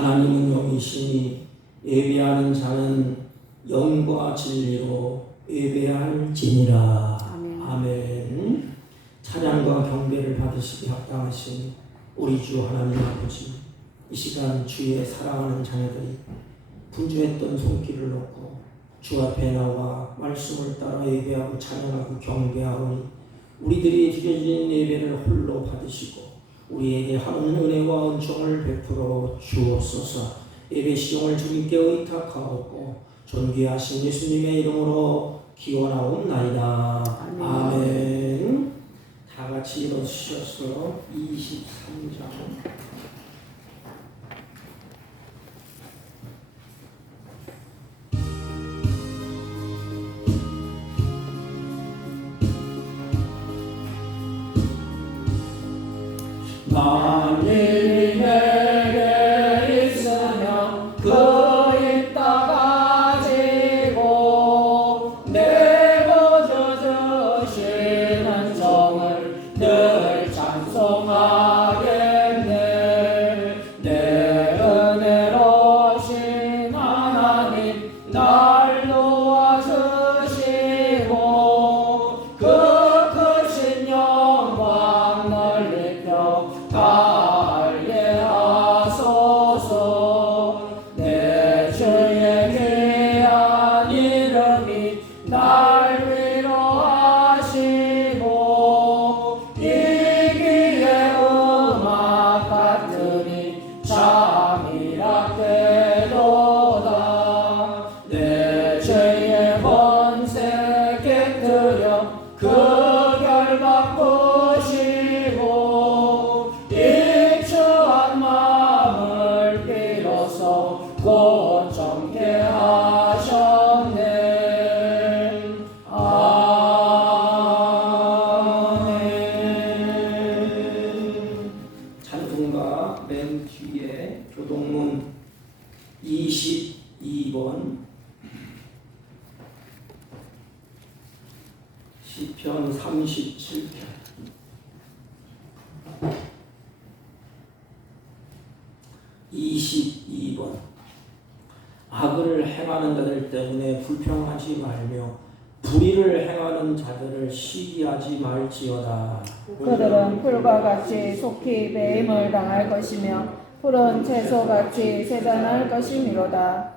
하나님은 영이시니 예배하는 자는 영과 진리로 예배할지니라. 아멘. 아멘. 찬양과 경배를 받으시기 합당하신 우리 주 하나님 아버지, 이 시간 주의 사랑하는 자녀들이 분주했던 손길을 놓고 주 앞에 나와 말씀을 따라 예배하고 찬양하고 경배하오니 우리들이 드려진 예배를 홀로 받으시고 우리에게 하는 은혜와 은총을 베풀어 주옵소서. 예배 시종을 주님께 의탁하옵고 존귀하신 예수님의 이름으로 기원하옵나이다. 아멘. 아멘. 다 같이 일어서셔서 23장 만일이 내게 있으면 그 입 닦아지고 내고 주시는 정을 늘 찬송하겠네. 내 은혜로우신 하나님 날 도와주시고 그 크신 영광 널리 달게 하소서. 내 주의 귀한 이름이 날 위로하시고 이기의 음악 같으니 잠이라 깨도다. 내 죄의 번세 깨뜨려 그 결박 보시고 입추한 마음을 빌어서 곧 정케 하셨네. 아멘. 찬송가 맨 뒤에 교동문 22번 시편 37편 22번 악을 행하는 자들 때문에 불평하지 말며 불의를 행하는 자들을 시기하지 말지어다. 그들은 풀과 같이 속히 배임을 당할 것이며 푸른 채소같이 세잔할 것이미로다.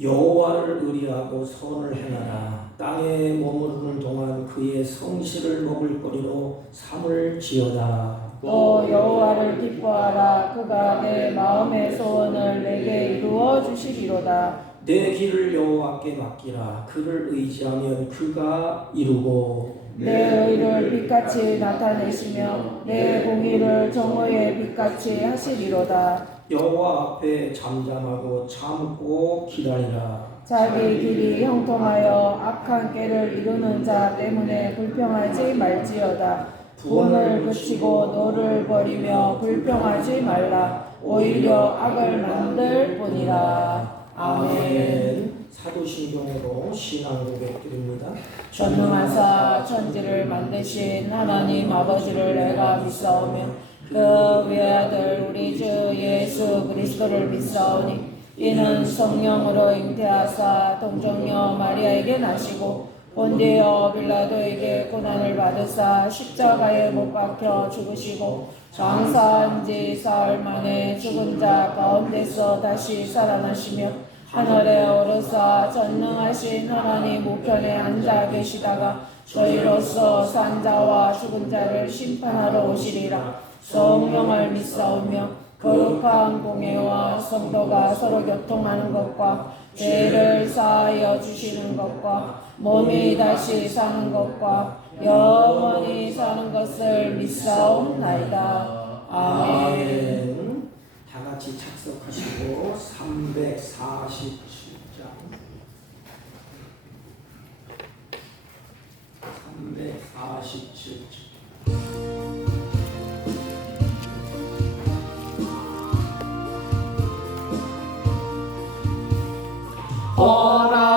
여호와를 의리하고 선을 행하라. 땅에 머무르는 동안 그의 성실을 먹을 거리로 삼을지어다. 또 여호와를 기뻐하라. 그가 내 마음의 소원을 내게 이루어 주시리로다. 내 길을 여호와께 맡기라. 그를 의지하면 그가 이루고 내 의를 빛같이 나타내시며 내 공의를 정오의 빛같이 하시리로다. 여호와 앞에 잠잠하고 참고 기다리라. 자기 길이 형통하여 악한 꾀를 이루는 자 때문에 불평하지 말지어다. 돈을 붙이고 노를 버리며 불평하지 말라. 오히려 악을 만들 뿐이라. 아멘. 사도신경으로 신앙 고백드립니다. 전능하사 천지를 만드신 하나님 아버지를 내가 믿사오며 그 외아들 우리 주 예수 그리스도를 믿사오니 이는 성령으로 잉태하사 동정녀 마리아에게 나시고 본디오 빌라도에게 고난을 받으사 십자가에 못 박혀 죽으시고 장사한 지 사흘 만에 죽은 자 가운데서 다시 살아나시며 하늘에 오르사 전능하신 하나님 우편에 앉아 계시다가 저희로서 산 자와 죽은 자를 심판하러 오시리라. 성령을 믿사오며 거룩한 공예와 성도가 서로 교통하는 것과 죄를 사하여 주시는 것과 몸이 다시 사는 것과 영원히 사는 것을 믿사옵나이다. 아멘. 다 같이 착석하시고 347장 347장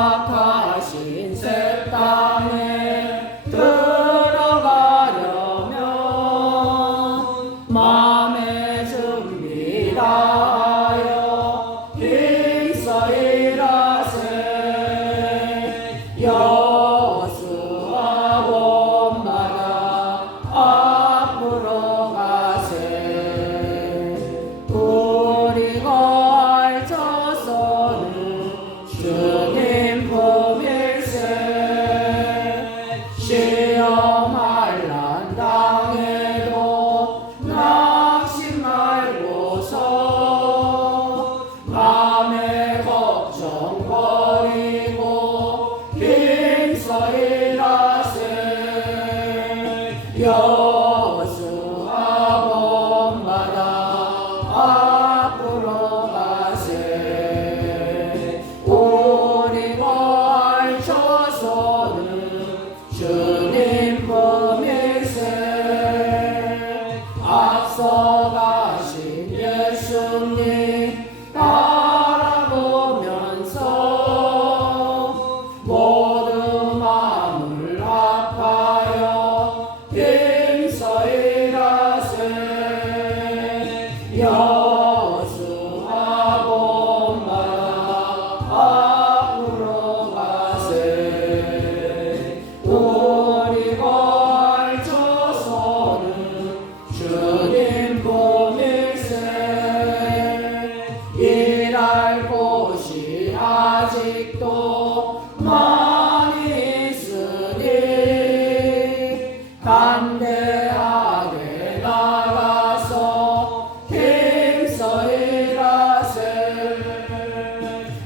허락하신 새 땅에 들어가려면 마음의 준비 다하여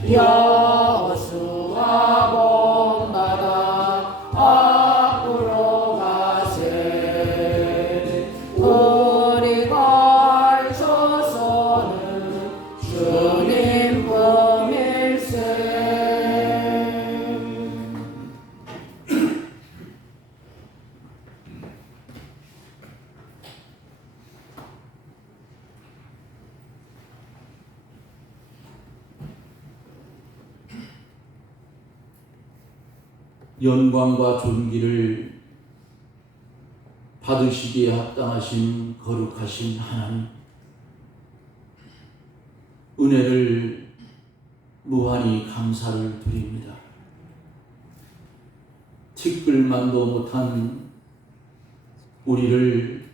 여수와 본받아 앞으로 가세. 우리 갈 조선은 주님 품일세. 영광과 존귀를 받으시기에 합당하신 거룩하신 하나님, 은혜를 무한히 감사를 드립니다. 티끌만도 못한 우리를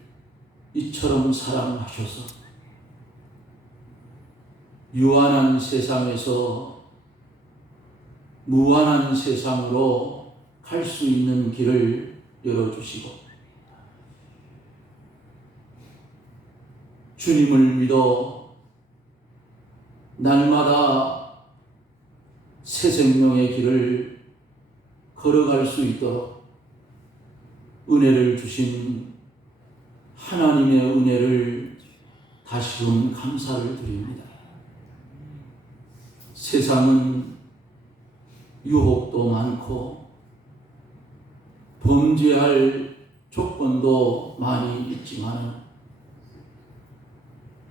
이처럼 사랑하셔서 유한한 세상에서 무한한 세상으로 갈 수 있는 길을 열어주시고, 주님을 믿어 날마다 새 생명의 길을 걸어갈 수 있도록 은혜를 주신 하나님의 은혜를 다시금 감사를 드립니다. 세상은 유혹도 많고 범죄할 조건도 많이 있지만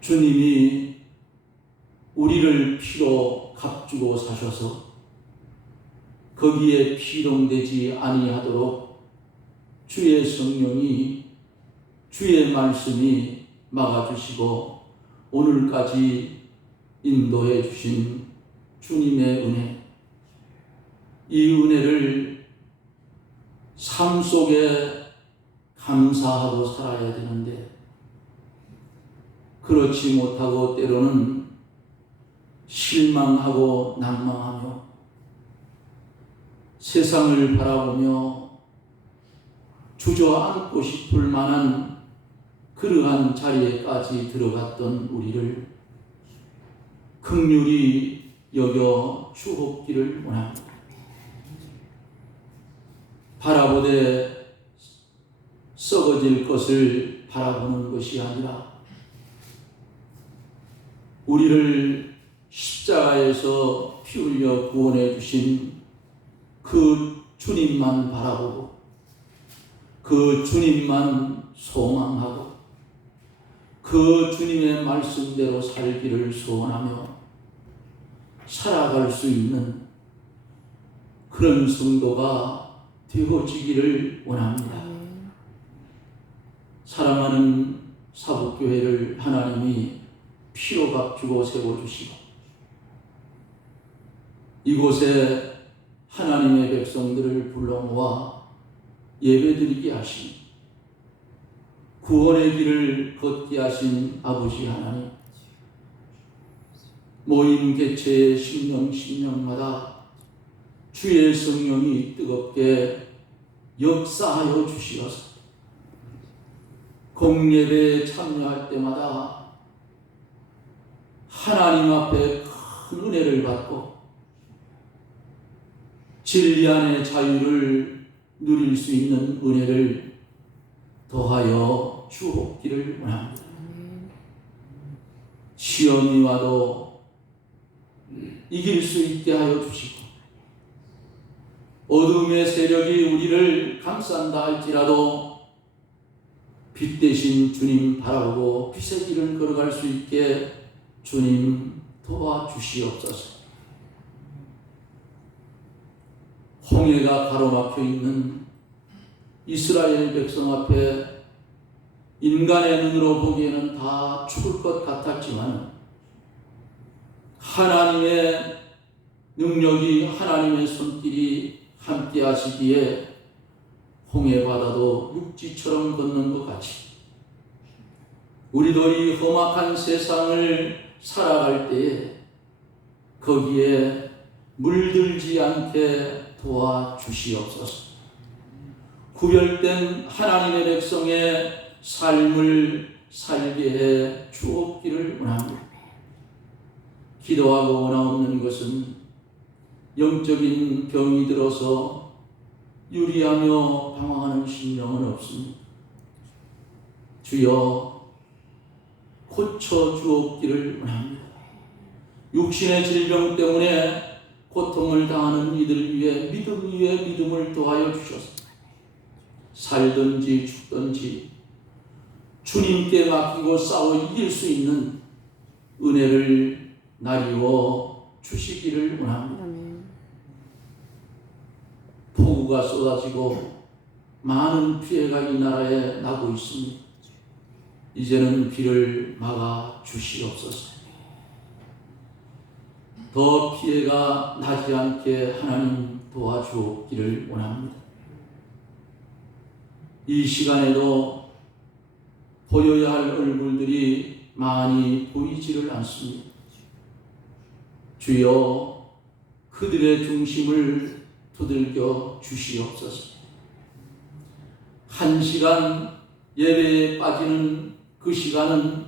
주님이 우리를 피로 값주고 사셔서 거기에 피동되지 아니하도록 주의 성령이, 주의 말씀이 막아주시고 오늘까지 인도해 주신 주님의 은혜, 이 은혜를 삶 속에 감사하고 살아야 되는데 그렇지 못하고 때로는 실망하고 낭망하며 세상을 바라보며 주저앉고 싶을 만한 그러한 자리에까지 들어갔던 우리를 긍휼히 여겨 주옵기를 원합니다. 바라보되 썩어질 것을 바라보는 것이 아니라 우리를 십자가에서 피 흘려 구원해 주신 그 주님만 바라보고 그 주님만 소망하고 그 주님의 말씀대로 살기를 소원하며 살아갈 수 있는 그런 성도가 되어지기를 원합니다. 사랑하는 사북교회를 하나님이 피로 값주고 세워주시고 이곳에 하나님의 백성들을 불러 모아 예배드리게 하시니 구원의 길을 걷게 하신 아버지 하나님, 모임 개최의 신령마다 주의 성령이 뜨겁게 역사하여 주시어서 공예배에 참여할 때마다 하나님 앞에 큰 은혜를 받고 진리 안의 자유를 누릴 수 있는 은혜를 더하여 주옵기를 원합니다. 시험이 와도 이길 수 있게 하여 주시고 어둠의 세력이 우리를 감싼다 할지라도 빛 대신 주님 바라보고 빛의 길을 걸어갈 수 있게 주님 도와주시옵소서. 홍해가 가로막혀 있는 이스라엘 백성 앞에 인간의 눈으로 보기에는 다 죽을 것 같았지만 하나님의 능력이, 하나님의 손길이 함께 하시기에 홍해 바다도 육지처럼 걷는 것 같이 우리도 이 험악한 세상을 살아갈 때에 거기에 물들지 않게 도와주시옵소서. 구별된 하나님의 백성의 삶을 살게 해 주옵기를 원합니다. 기도하고 원하옵는 것은 영적인 병이 들어서 유리하며 방황하는 심령은 없습니다. 주여 고쳐 주옵기를 원합니다. 육신의 질병 때문에 고통을 당하는 이들을 위해 믿음 위에 믿음을 더하여 주셔서 살든지 죽든지 주님께 맡기고 싸워 이길 수 있는 은혜를 나리워 주시기를 원합니다. 폭우가 쏟아지고 많은 피해가 이 나라에 나고 있습니다. 이제는 비를 막아 주시옵소서. 더 피해가 나지 않게 하나님 도와주옵기를 원합니다. 이 시간에도 보여야 할 얼굴들이 많이 보이지를 않습니다. 주여 그들의 중심을 두들겨 주시옵소서. 한 시간 예배에 빠지는 그 시간은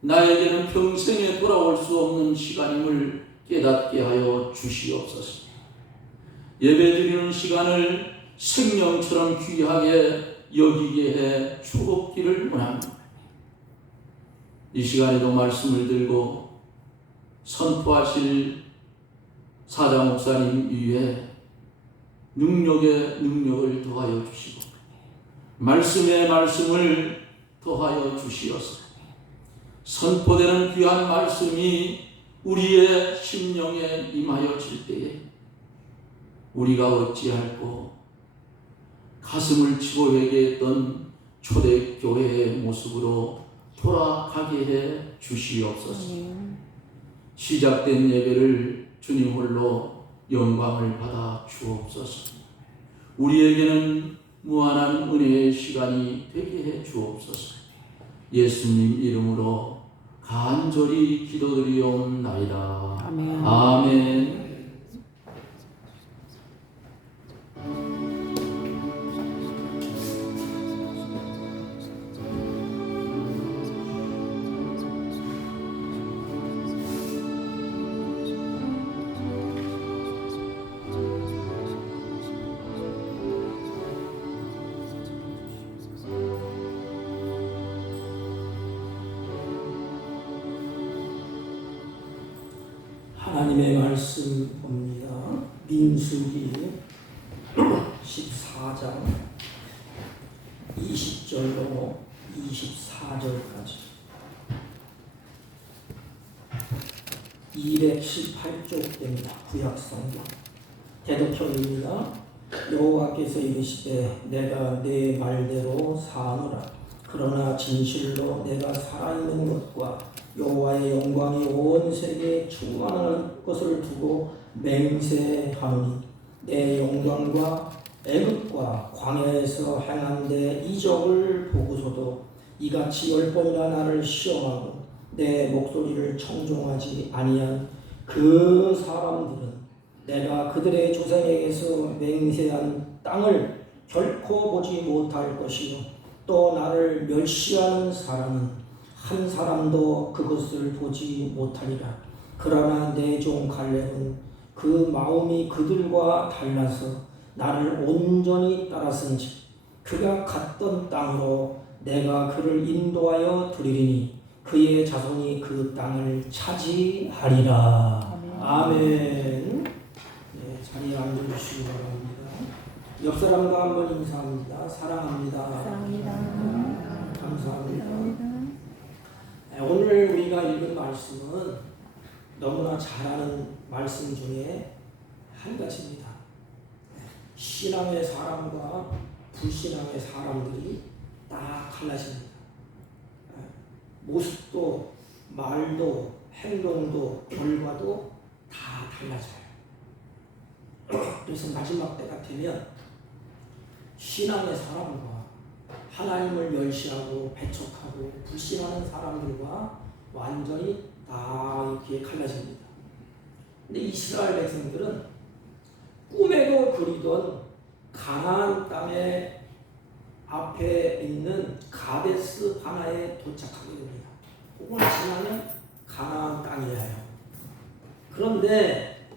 나에게는 평생에 돌아올 수 없는 시간임을 깨닫게 하여 주시옵소서. 예배드리는 시간을 생명처럼 귀하게 여기게 해 주옵기를 원합니다. 이 시간에도 말씀을 들고 선포하실 사자 목사님 위에 능력에 능력을 더하여 주시고 말씀에 말씀을 더하여 주시옵소서. 선포되는 귀한 말씀이 우리의 심령에 임하여질 때에 우리가 어찌할꼬 가슴을 치고 회개했던 초대교회의 모습으로 돌아가게 해 주시옵소서. 시작된 예배를 주님 홀로 영광을 받아 주옵소서. 우리에게는 무한한 은혜의 시간이 되게 해 주옵소서. 예수님 이름으로 간절히 기도드리옵나이다. 아멘. 아멘. 하나님의 말씀 봅니다. 민수기 14장 20절로 24절까지 218쪽입니다. 구약성경 대도편입니다. 여호와께서 이르시되 내가 내 말대로 사하노라. 그러나 진실로 내가 살아있는 것과 여호와의 영광이 온 세계에 충만한 것을 두고 맹세하노니 내 영광과 애굽과 광야에서 행한 데 이적을 보고서도 이같이 10번이나 나를 시험하고 내 목소리를 청종하지 아니한 그 사람들은 내가 그들의 조상에게서 맹세한 땅을 결코 보지 못할 것이요 또 나를 멸시하는 사람은 한 사람도 그것을 보지 못하리라. 그러나 내 종 갈렙은 그 마음이 그들과 달라서 나를 온전히 따랐은즉 그가 갔던 땅으로 내가 그를 인도하여 드리리니 그의 자손이 그 땅을 차지하리라. 아멘. 네, 자리에 앉아주시기 바랍니다. 옆 사람과 한번 인사합니다. 사랑합니다. 감사합니다. 오늘 우리가 읽은 말씀은 너무나 잘 아는 말씀 중에 한 가지입니다. 신앙의 사람과 불신앙의 사람들이 딱 갈라집니다. 모습도 말도 행동도 결과도 다 달라져요. 그래서 마지막 때가 되면 신앙의 사람과 하나님을 멸시하고 배척하고 불신하는 사람들과 완전히 다 이렇게 갈라집니다. 근데 이스라엘 백성들은 꿈에도 그리던 가나안 땅의 앞에 있는 가데스 바나에 도착하게 됩니다. 그걸 지나면 가나안 땅이에요. 그런데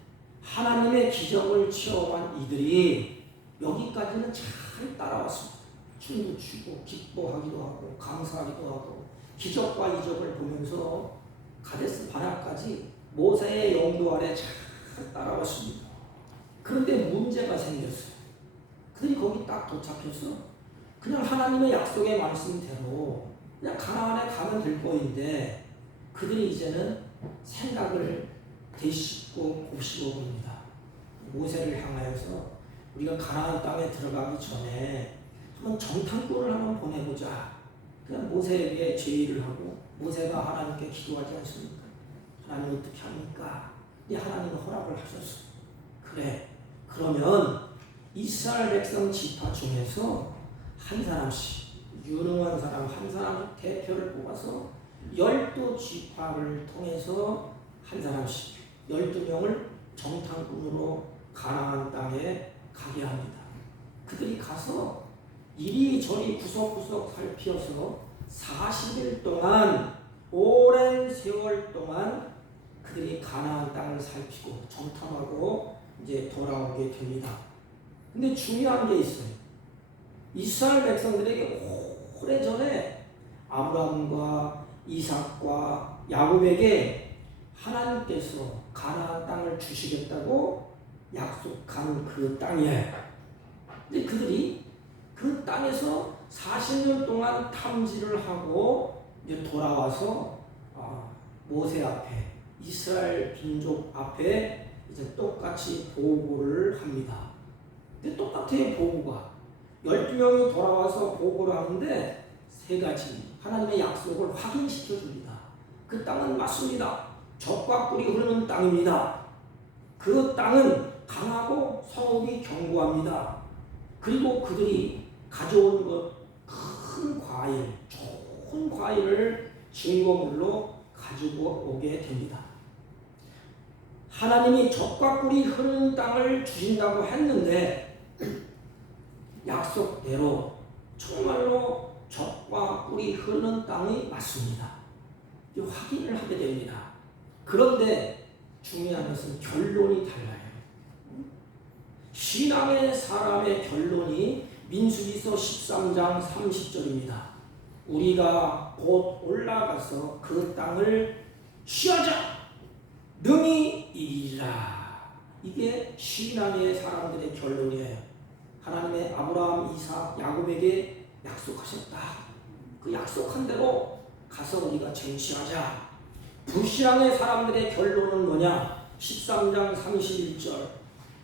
하나님의 기적을 체험한 이들이 여기까지는 잘 따라왔습니다. 춤도 추고 기뻐하기도 하고 감사하기도 하고 기적과 이적을 보면서 가데스 바나까지 모세의 영도 아래 잘 따라왔습니다. 그런데 문제가 생겼어요. 그들이 거기 딱 도착해서 그냥 하나님의 약속의 말씀대로 그냥 가나안에 가면 될 거인데 그들이 이제는 생각을 되씹고 곱씹어 봅니다. 모세를 향하여서 우리가 가나안 땅에 들어가기 전에 한번 정탐꾼을 한번 보내보자. 그냥 모세에게 제의를 하고 모세가 하나님께 기도하지 않습니까? 하나님 어떻게 합니까? 이 하나님은 허락을 하셨어. 그래. 그러면 이스라엘 백성 지파 중에서 한 사람씩 유능한 사람 한 사람 대표를 뽑아서 12지파를 통해서 한 사람씩 12명을 정탐꾼으로 가나안 땅에 가게 합니다. 그들이 가서 이리저리 구석구석 살피어서 40일 동안 오랜 세월 동안 그들이 가나안 땅을 살피고 정탐하고 이제 돌아오게 됩니다. 근데 중요한 게 있어요. 이스라엘 백성들에게 오래전에 아브라함과 이삭과 야곱에게 하나님께서 가나안 땅을 주시겠다고 약속한 그 땅이에요. 근데 그들이 그 땅에서 40년 동안 탐지를 하고 이제 돌아와서 모세 앞에 이스라엘 민족 앞에 이제 똑같이 보고를 합니다. 근데 똑같아요. 보고가 12명이 돌아와서 보고를 하는데 세 가지 하나님의 약속을 확인시켜 줍니다. 그 땅은 맞습니다. 젖과 꿀이 흐르는 땅입니다. 그 땅은 강하고 성읍이 견고합니다. 그리고 그들이 가져온 것 큰 과일, 좋은 과일을 증거물로 가지고 오게 됩니다. 하나님이 젖과 꿀이 흐르는 땅을 주신다고 했는데 약속대로 정말로 젖과 꿀이 흐르는 땅이 맞습니다. 확인을 하게 됩니다. 그런데 중요한 것은 결론이 달라요. 신앙의 사람의 결론이 민수기서 13장 30절입니다. 우리가 곧 올라가서 그 땅을 취하자 능히 이기리라. 이게 신앙의 사람들의 결론이에요. 하나님의 아브라함, 이삭, 야곱에게 약속하셨다. 그 약속한 대로 가서 우리가 쟁취하자. 불신앙의 사람들의 결론은 뭐냐? 13장 31절.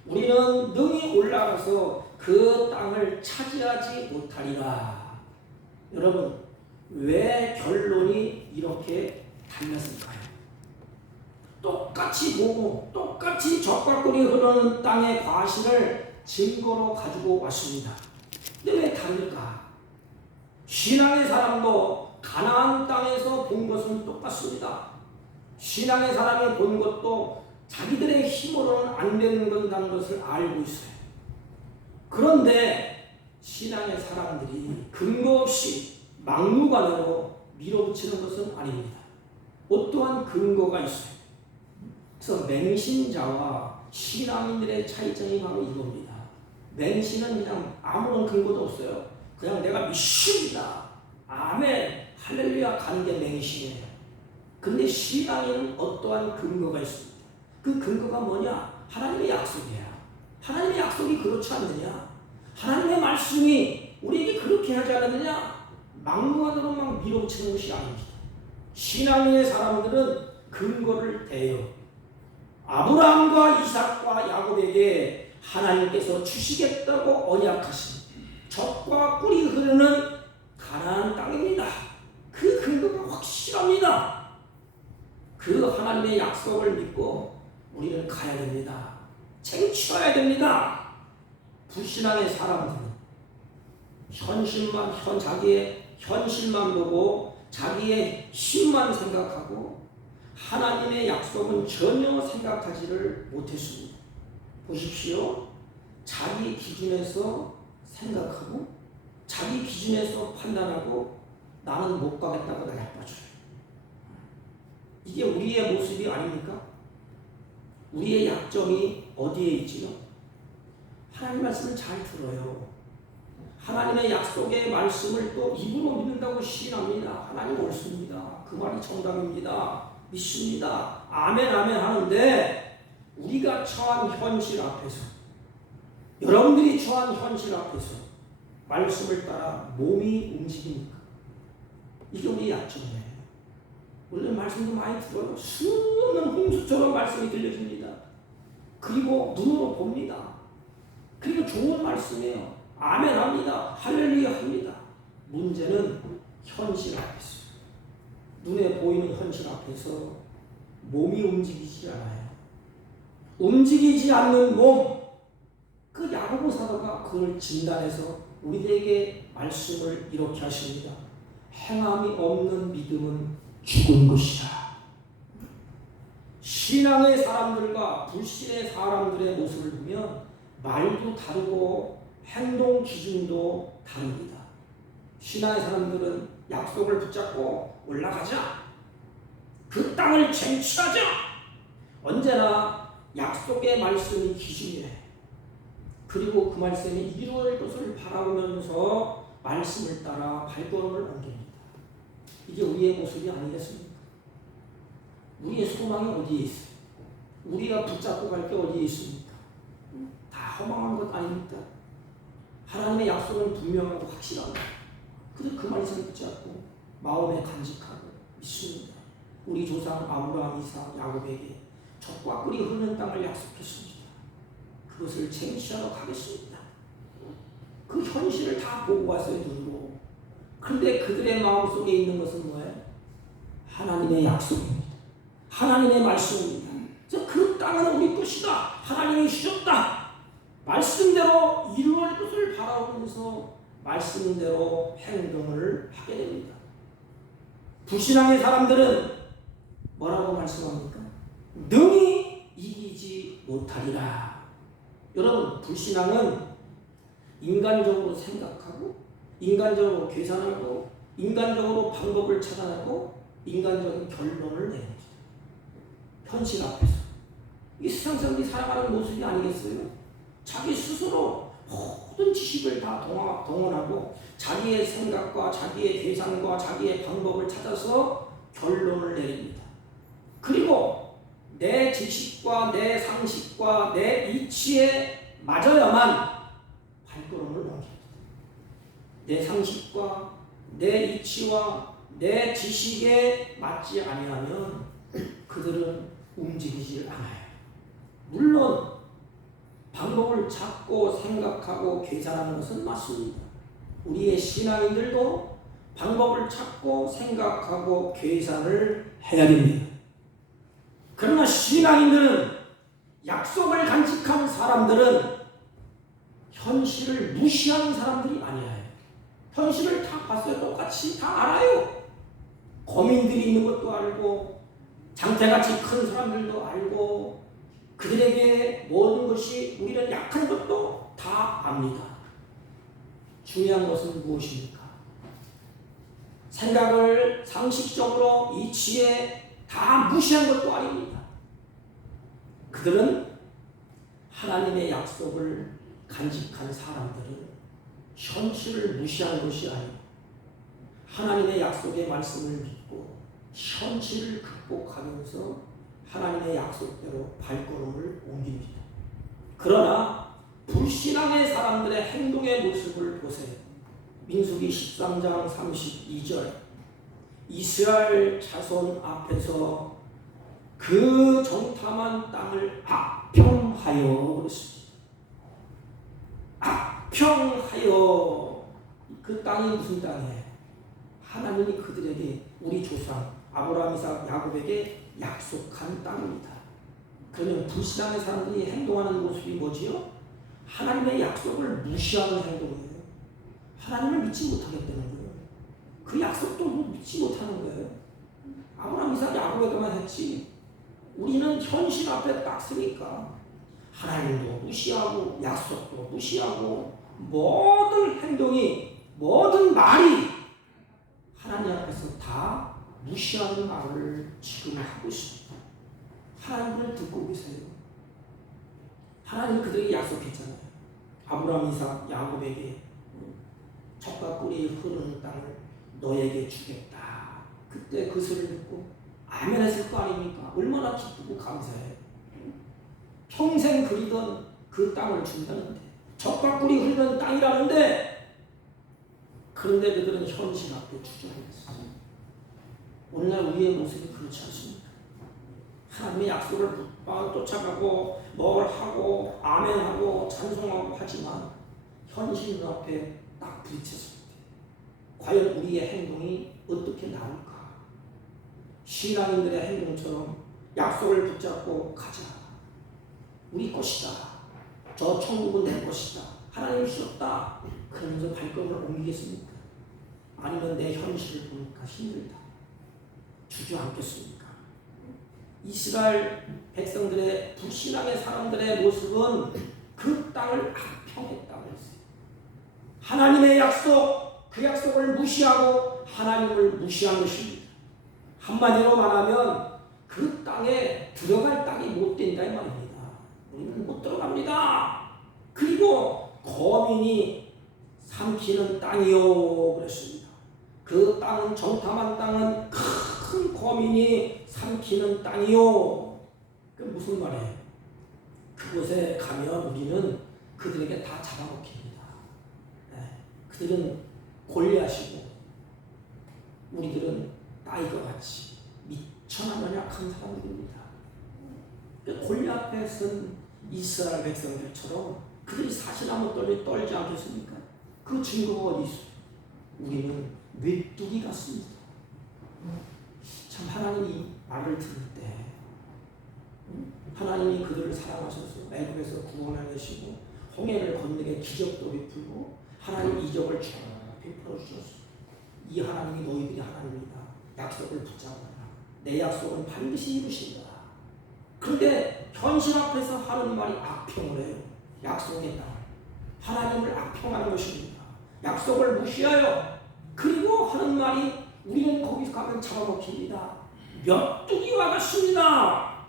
우리는 능히 올라가서 그 땅을 차지하지 못하리라. 여러분, 왜 결론이 이렇게 달렸을까요? 똑같이 보고 똑같이 젖과 꿀이 흐르는 땅의 과실을 증거로 가지고 왔습니다. 근데 왜 다를까? 신앙의 사람도 가나안 땅에서 본 것은 똑같습니다. 신앙의 사람이 본 것도 자기들의 힘으로는 안 되는 건다는 것을 알고 있어요. 그런데 신앙의 사람들이 근거 없이 막무가내로 밀어붙이는 것은 아닙니다. 어떠한 근거가 있어요. 그래서 맹신자와 신앙인들의 차이점이 바로 이겁니다. 맹신은 그냥 아무런 근거도 없어요. 그냥 내가 믿습니다. 아멘, 할렐루야 가는 게 맹신이에요. 근데 신앙인은 어떠한 근거가 있습니다. 그 근거가 뭐냐? 하나님의 약속이에요. 하나님의 약속이 그렇지 않느냐? 하나님의 말씀이 우리에게 그렇게 하지 않았느냐? 막무가내로 막 밀어붙이는 것이 아닙니다. 신앙인의 사람들은 근거를 대요. 아브라함과 이삭과 야곱에게 하나님께서 주시겠다고 언약하신 젖과 꿀이 흐르는 가나안 땅입니다. 그 근거가 확실합니다. 그 하나님의 약속을 믿고 우리는 가야 됩니다. 쟁취해야 됩니다. 불신앙의 사람들은 자기의 현실만 보고 자기의 힘만 생각하고 하나님의 약속은 전혀 생각하지를 못했습니다. 보십시오. 자기 기준에서 생각하고 자기 기준에서 판단하고 나는 못 가겠다고 나약봐줘요. 이게 우리의 모습이 아닙니까? 우리의 약점이 어디에 있지요? 하나님 말씀을 잘 들어요. 하나님의 약속의 말씀을 또 입으로 믿는다고 시인합니다. 하나님 옳습니다. 그 말이 정답입니다. 믿습니다. 아멘 아멘 하는데 우리가 처한 현실 앞에서, 여러분들이 처한 현실 앞에서 말씀을 따라 몸이 움직입니까? 이게 우리 약점이에요. 우리는 말씀도 많이 들어요. 수없는 홍수처럼 말씀이 들려집니다. 그리고 눈으로 봅니다. 그리고 좋은 말씀이에요. 아멘 합니다. 할렐루야 합니다. 문제는 현실 앞에서, 눈에 보이는 현실 앞에서 몸이 움직이지 않아요. 움직이지 않는 몸, 그 야고보 사도가 그걸 진단해서 우리들에게 말씀을 이렇게 하십니다. 행함이 없는 믿음은 죽은 것이라. 신앙의 사람들과 불신의 사람들의 모습을 보면 말도 다르고 행동 기준도 다릅니다. 신앙의 사람들은 약속을 붙잡고 올라가자, 그 땅을 쟁취하자, 언제나 약속의 말씀이 기준이에요. 그리고 그 말씀이 이루어질 것을 바라보면서 말씀을 따라 발걸음을 옮깁니다. 이게 우리의 모습이 아니겠습니까? 우리의 소망이 어디에 있어요? 우리가 붙잡고 갈 게 어디에 있습니까? 다 허망한 것 아닙니까? 하나님의 약속은 분명하고 확실합니다. 그래서 그 말씀을 붙잡고 마음에 간직하고 믿습니다. 우리 조상 아브라함, 이삭, 야곱에게 젖과 꿀이 흐르는 땅을 약속했습니다. 그것을 쟁취하러 가겠습니다. 그 현실을 다 보고 왔어요, 눈으로. 그런데 그들의 마음속에 있는 것은 뭐예요? 하나님의 약속입니다. 하나님의 말씀입니다. 그래서 그 땅은 우리 것이다. 하나님이 주셨다. 말씀대로 이루어질 것을 바라보면서 말씀대로 행동을 하게 됩니다. 불신앙의 사람들은 뭐라고 말씀합니까? 능히 이기지 못하리라. 여러분, 불신앙은 인간적으로 생각하고, 인간적으로 계산하고, 인간적으로 방법을 찾아내고, 인간적인 결론을 내는 현실 앞에서. 이 세상 사람들이 살아가는 모습이 아니겠어요? 자기 스스로 모든 지식을 다 동원하고 자기의 생각과 자기의 계산과 자기의 방법을 찾아서 결론을 내립니다. 그리고 내 지식과 내 상식과 내 이치에 맞아야만 발걸음을 옮깁니다. 내 상식과 내 이치와 내 지식에 맞지 아니하면 그들은 움직이질 않아요. 물론 방법을 찾고 생각하고 계산하는 것은 맞습니다. 우리의 신앙인들도 방법을 찾고 생각하고 계산을 해야 됩니다. 그러나 신앙인들은, 약속을 간직한 사람들은 현실을 무시하는 사람들이 아니에요. 현실을 다 봤어요. 똑같이 다 알아요. 거민들이 있는 것도 알고, 장태같이 큰 사람들도 알고, 그들에게 모든 것이, 우리는 약한 것도 다 압니다. 중요한 것은 무엇입니까? 생각을 상식적으로 이치에 다 무시한 것도 아닙니다. 그들은 하나님의 약속을 간직한 사람들은 현실을 무시한 것이 아니고 하나님의 약속의 말씀을 믿고 현실을 극복하면서 하나님의 약속대로 발걸음을 옮깁니다. 그러나 불신앙의 사람들의 행동의 모습을 보세요. 민수기 13장 32절, 이스라엘 자손 앞에서 그 정탐한 땅을 악평하여 그랬습니다. 악평하여. 그 땅이 무슨 땅이에요? 하나님이 그들에게, 우리 조상 아브라함, 이삭, 야곱에게 약속한 땅입니다. 그러면 불신앙의 사람들이 행동하는 모습이 뭐지요? 하나님의 약속을 무시하는 행동이에요. 하나님을 믿지 못하겠다는 거예요. 그 약속도 믿지 못하는 거예요. 아브라함, 이삭, 야곱에게만 했지 우리는 현실 앞에 딱 서니까 하나님도 무시하고 약속도 무시하고 모든 행동이, 모든 말이 하나님 앞에서 다 무시하는 말을 지금 하고 있습니다. 하나님을 듣고 계세요. 하나님 그들에게 약속했잖아요. 아브라함, 이삭, 야곱에게 젖과 꿀이 흐르는 땅을 너에게 주겠다. 그때 그 소리를 듣고 아멘 했을 거 아닙니까? 얼마나 기쁘고 감사해요. 평생 그리던 그 땅을 준다는데, 젖과 꿀이 흐르는 땅이라는데, 그런데 그들은 현실 앞에 주저앉았어요. 오늘날 우리의 모습이 그렇지 않습니다. 하나님의 약속을 쫓아가고 뭘 하고 아멘하고 찬송하고 하지만 현실 앞에 딱 부딪혔을 때 과연 우리의 행동이 어떻게 나올까? 신앙인들의 행동처럼 약속을 붙잡고 가자. 우리 것이다. 저 천국은 내 것이다. 하나님 주셨다. 그러면서 발걸음을 옮기겠습니까? 아니면 내 현실을 보니까 힘들다. 주저앉겠습니까? 이스라엘 백성들의 불신앙의 사람들의 모습은 그 땅을 악평했다고 했어요. 하나님의 약속, 그 약속을 무시하고 하나님을 무시한 것입니다. 한마디로 말하면 그 땅에 들어갈 땅이 못 된다 이 말입니다. 우리는 못 들어갑니다. 그리고 거민이 삼키는 땅이요 그랬습니다. 그 땅은 정탐한 땅은 큰 거민이 삼키는 땅이요. 그 무슨 말이에요? 그곳에 가면 우리는 그들에게 다 잡아먹힙니다. 그들은 골리앗이고 우리들은 나이가 같이 미천하면 약한 사람들입니다. 골리앗 앞에 쓴 이스라엘 백성들처럼 그들이 사실하면 떨지 않겠습니까? 그 증거가 어디 있어요? 우리는 메뚜기 같습니다. 참 하나님이 말을 들을 때 하나님이 그들을 사랑하셔서 애굽에서 구원하시고 홍해를 건너게 기적도 베풀고 하나님 이적을 쭉 베풀어 주셨어요. 이 하나님이 너희들이 하나님이다. 약속을 붙잡아라. 내 약속은 반드시 이루신다. 그런데 현실 앞에서 하는 말이 악평을 해요. 약속의 땅. 하나님을 악평하는 것입니다. 약속을 무시하여 그리고 하는 말이 우리는 거기서 가면 잡아먹힙니다. 메뚜기와 같습니다.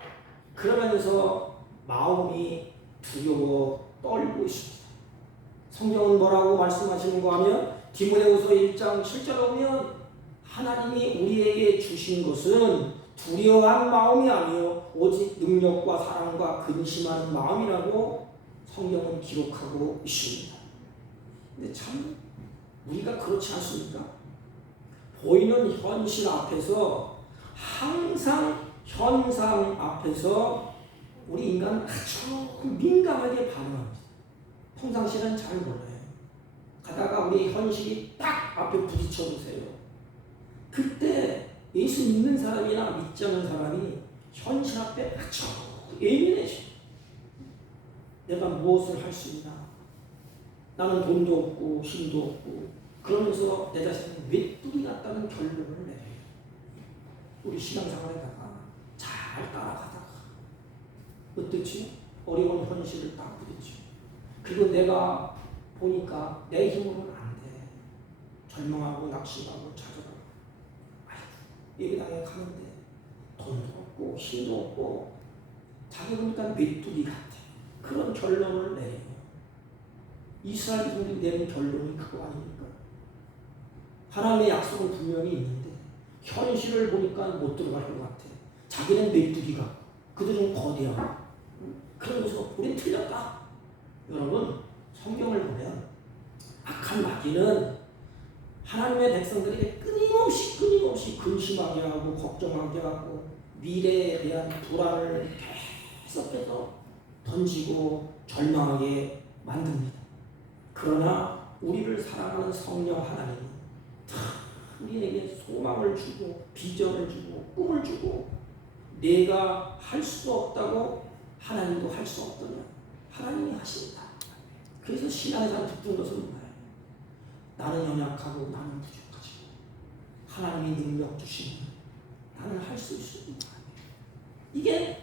그러면서 마음이 두려워 떨고 있습니다. 성경은 뭐라고 말씀하시는가 하면 디모데후서 1장 7절에 보면 하나님이 우리에게 주신 것은 두려워한 마음이 아니요 오직 능력과 사랑과 근심하는 마음이라고 성경은 기록하고 있습니다. 근데 참 우리가 그렇지 않습니까? 보이는 현실 앞에서 항상 현상 앞에서 우리 인간은 아주 민감하게 반응합니다. 평상시는 잘 몰라요. 가다가 우리 현실이 딱 앞에 부딪혀 보세요. 그때 예수 믿는 사람이나 믿지 않는 사람이 현실 앞에 아주 예민해져. 내가 무엇을 할 수 있나? 나는 돈도 없고 힘도 없고 그러면서 내 자신은 메뚜기 같다는 결론을 내려요. 우리 신앙생활에다가 잘 따라가다가 어떻지? 어려운 현실을 딱 부딪혀. 그리고 내가 보니까 내 힘으로는 안 돼. 절망하고 낙심하고 좌절하고 예배당에 가는데 돈도 없고 힘도 없고 자기 보니까 메뚜기 같아. 그런 결론을 내려요. 이스라엘 백성들이 내린 결론이 그거 아닙니까? 하나님의 약속은 분명히 있는데 현실을 보니까 못 들어갈 것 같아. 자기는 메뚜기가 그들은 거대하고 그러면서 우린 틀렸다. 여러분 성경을 보면 악한 마귀는 하나님의 백성들에게 끊임없이 근심하게 하고 걱정하게 하고 미래에 대한 불안을 계속해서 던지고 절망하게 만듭니다. 그러나 우리를 사랑하는 성령 하나님은 우리에게 소망을 주고 비전을 주고 꿈을 주고 내가 할 수 없다고 하나님도 할 수 없더냐 하나님이 하신다. 그래서 신앙에서 듣는 것은 뭐예요? 나는 연약하고 나는 부족하지만 하나님이 능력 주시면 나는 할 수 있습니다. 이게